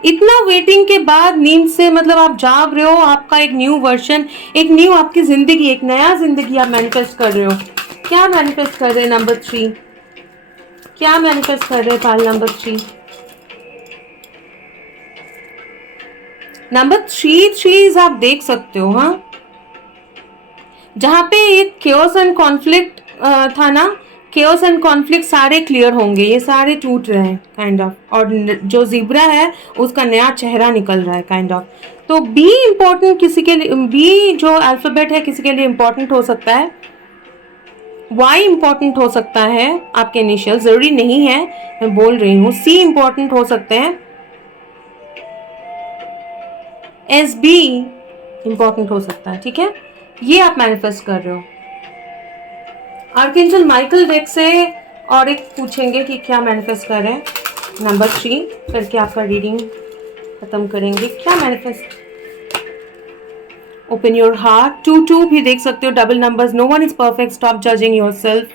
इतना वेटिंग के बाद नींद से मतलब आप जाग रहे हो, आपका एक न्यू वर्जन, एक न्यू आपकी जिंदगी, एक नया जिंदगी आप मैनिफेस्ट कर रहे हो। क्या मैनिफेस्ट कर रहे हैं नंबर 3, क्या मैनिफेस्ट कर रहे हैं पाल नंबर 3। नंबर 3 आप देख सकते हो, हाँ, जहां पे एक केओस एंड कॉन्फ्लिक्ट था ना, केओस एंड कॉन्फ्लिक्ट सारे क्लियर होंगे, ये सारे टूट रहे हैं काइंड ऑफ, और जो ज़ीब्रा है उसका नया चेहरा निकल रहा है काइंड ऑफ। तो बी इम्पोर्टेंट किसी के लिए, बी जो अल्फ़ाबेट है किसी के लिए इम्पोर्टेंट हो सकता है, वाई इम्पोर्टेंट हो सकता है, आपके इनिशियल ज़रूरी नहीं है, मैं बोल रही हूँ। सी इम्पोर्टेंट हो सकते हैं, एस बी इम्पोर्टेंट हो सकता है, ठीक है। ये आप मैनिफेस्ट कर रहे हो। आर्कएंजल माइकल डेक से और एक पूछेंगे कि क्या मैनिफेस्ट कर रहे हैं नंबर 3 करके आपका रीडिंग खत्म करेंगे। क्या मैनिफेस्ट, ओपन योर हार्ट। 2 भी देख सकते हो, double numbers. No one is perfect, stop judging yourself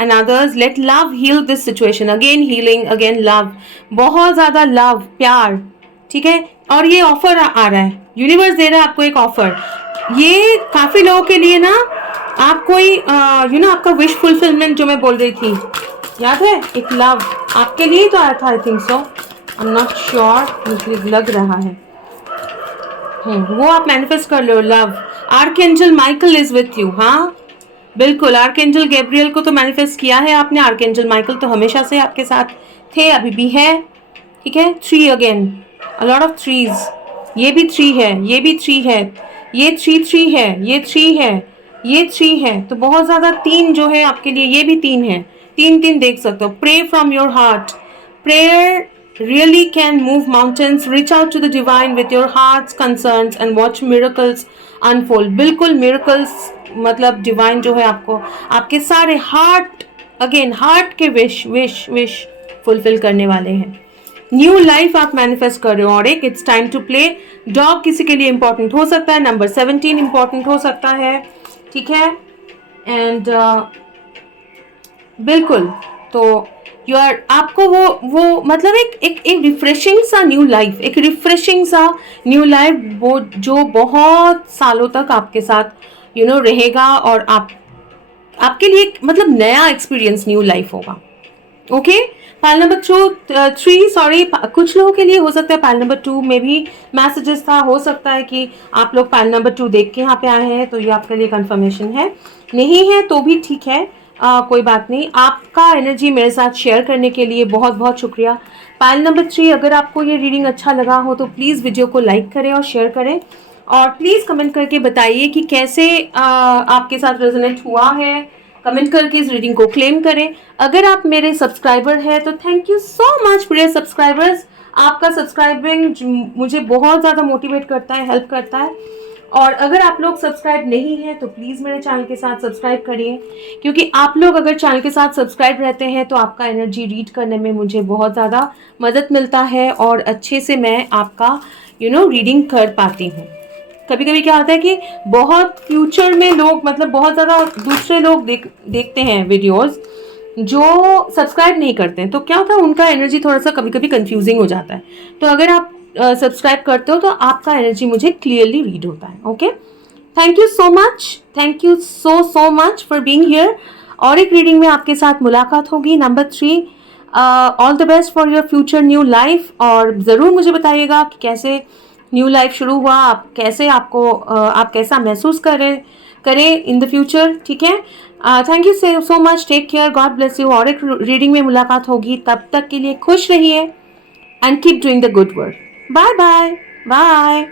and others, let love heal this situation. Again healing, again love, बहुत ज़्यादा लव, प्यार, ठीक है। और ये ऑफर आ रहा है, यूनिवर्स दे रहा है आपको एक ऑफर। ये काफ़ी लोगों के लिए ना आप कोई आपका विश फुलफिलमेंट जो मैं बोल रही थी, याद है? एक लव आपके लिए तो आया था, I think so, I am not sure, मुझे लग रहा है। वो आप मैनिफेस्ट कर लो, love. Archangel Michael is with you. हाँ बिल्कुल, आर्कएंजल गैब्रियल को तो मैनिफेस्ट किया है आपने, आर्कएंजल माइकल तो हमेशा से आपके साथ थे, अभी भी है। ठीक है, 3 again, a lot of threes. ये भी 3 है, ये भी 3 है, ये 3 है, ये 3 है, ये 3 है, तो बहुत ज्यादा 3 जो है आपके लिए, ये भी 3 है, 3 देख सकते हो। Pray from your heart, prayer really can move mountains. Reach out to the divine with your heart's concerns and watch miracles unfold. बिल्कुल miracles मतलब divine जो है आपको आपके सारे हार्ट के विश फुलफिल करने वाले हैं। न्यू लाइफ आप मैनिफेस्ट कर रहे हो। और एक it's time to play. Dog किसी के लिए इंपॉर्टेंट हो सकता है, नंबर 17 इंपॉर्टेंट हो सकता है। ठीक है, एंड बिल्कुल, तो यू आर, आपको वो मतलब एक रिफ्रेशिंग सा न्यू लाइफ, एक रिफ्रेशिंग सा न्यू लाइफ, वो जो बहुत सालों तक आपके साथ रहेगा, और आपके लिए मतलब नया एक्सपीरियंस, न्यू लाइफ होगा। ओके, पाइल नंबर 3, सॉरी, कुछ लोगों के लिए हो सकता है पाइल नंबर 2 में भी मैसेजेस था, हो सकता है कि आप लोग पाइल नंबर 2 देख के यहाँ पे आए हैं, तो ये आपके लिए कंफर्मेशन है। नहीं है तो भी ठीक है, कोई बात नहीं। आपका एनर्जी मेरे साथ शेयर करने के लिए बहुत बहुत शुक्रिया। पाइल नंबर 3, अगर आपको ये रीडिंग अच्छा लगा हो तो प्लीज़ वीडियो को लाइक करें और शेयर करें, और प्लीज़ कमेंट करके बताइए कि कैसे आपके साथ रेजोनेट हुआ है। कमेंट करके इस रीडिंग को क्लेम करें। अगर आप मेरे सब्सक्राइबर हैं तो थैंक यू सो मच प्रिय सब्सक्राइबर्स। आपका सब्सक्राइबिंग मुझे बहुत ज़्यादा मोटिवेट करता है, हेल्प करता है। और अगर आप लोग सब्सक्राइब नहीं हैं तो प्लीज़ मेरे चैनल के साथ सब्सक्राइब करिए, क्योंकि आप लोग अगर चैनल के साथ सब्सक्राइब रहते हैं तो आपका एनर्जी रीड करने में मुझे बहुत ज़्यादा मदद मिलता है, और अच्छे से मैं आपका रीडिंग कर पाती हूँ। कभी कभी क्या होता है कि बहुत फ्यूचर में लोग, मतलब बहुत ज़्यादा दूसरे लोग देखते हैं वीडियोस जो सब्सक्राइब नहीं करते हैं, तो क्या होता है उनका एनर्जी थोड़ा सा कभी कभी कंफ्यूजिंग हो जाता है। तो अगर आप सब्सक्राइब करते हो तो आपका एनर्जी मुझे क्लियरली रीड होता है। Okay, thank you so much, thank you so much for being here. और एक रीडिंग में आपके साथ मुलाकात होगी, number 3। All the best for your future new life, और ज़रूर मुझे बताइएगा कि कैसे न्यू लाइफ शुरू हुआ, आप कैसे आप कैसा महसूस करें इन द फ्यूचर। ठीक है, thank you so much, take care, god bless you. और एक रीडिंग में मुलाकात होगी, तब तक के लिए खुश रहिए and keep doing the good work. Bye bye bye.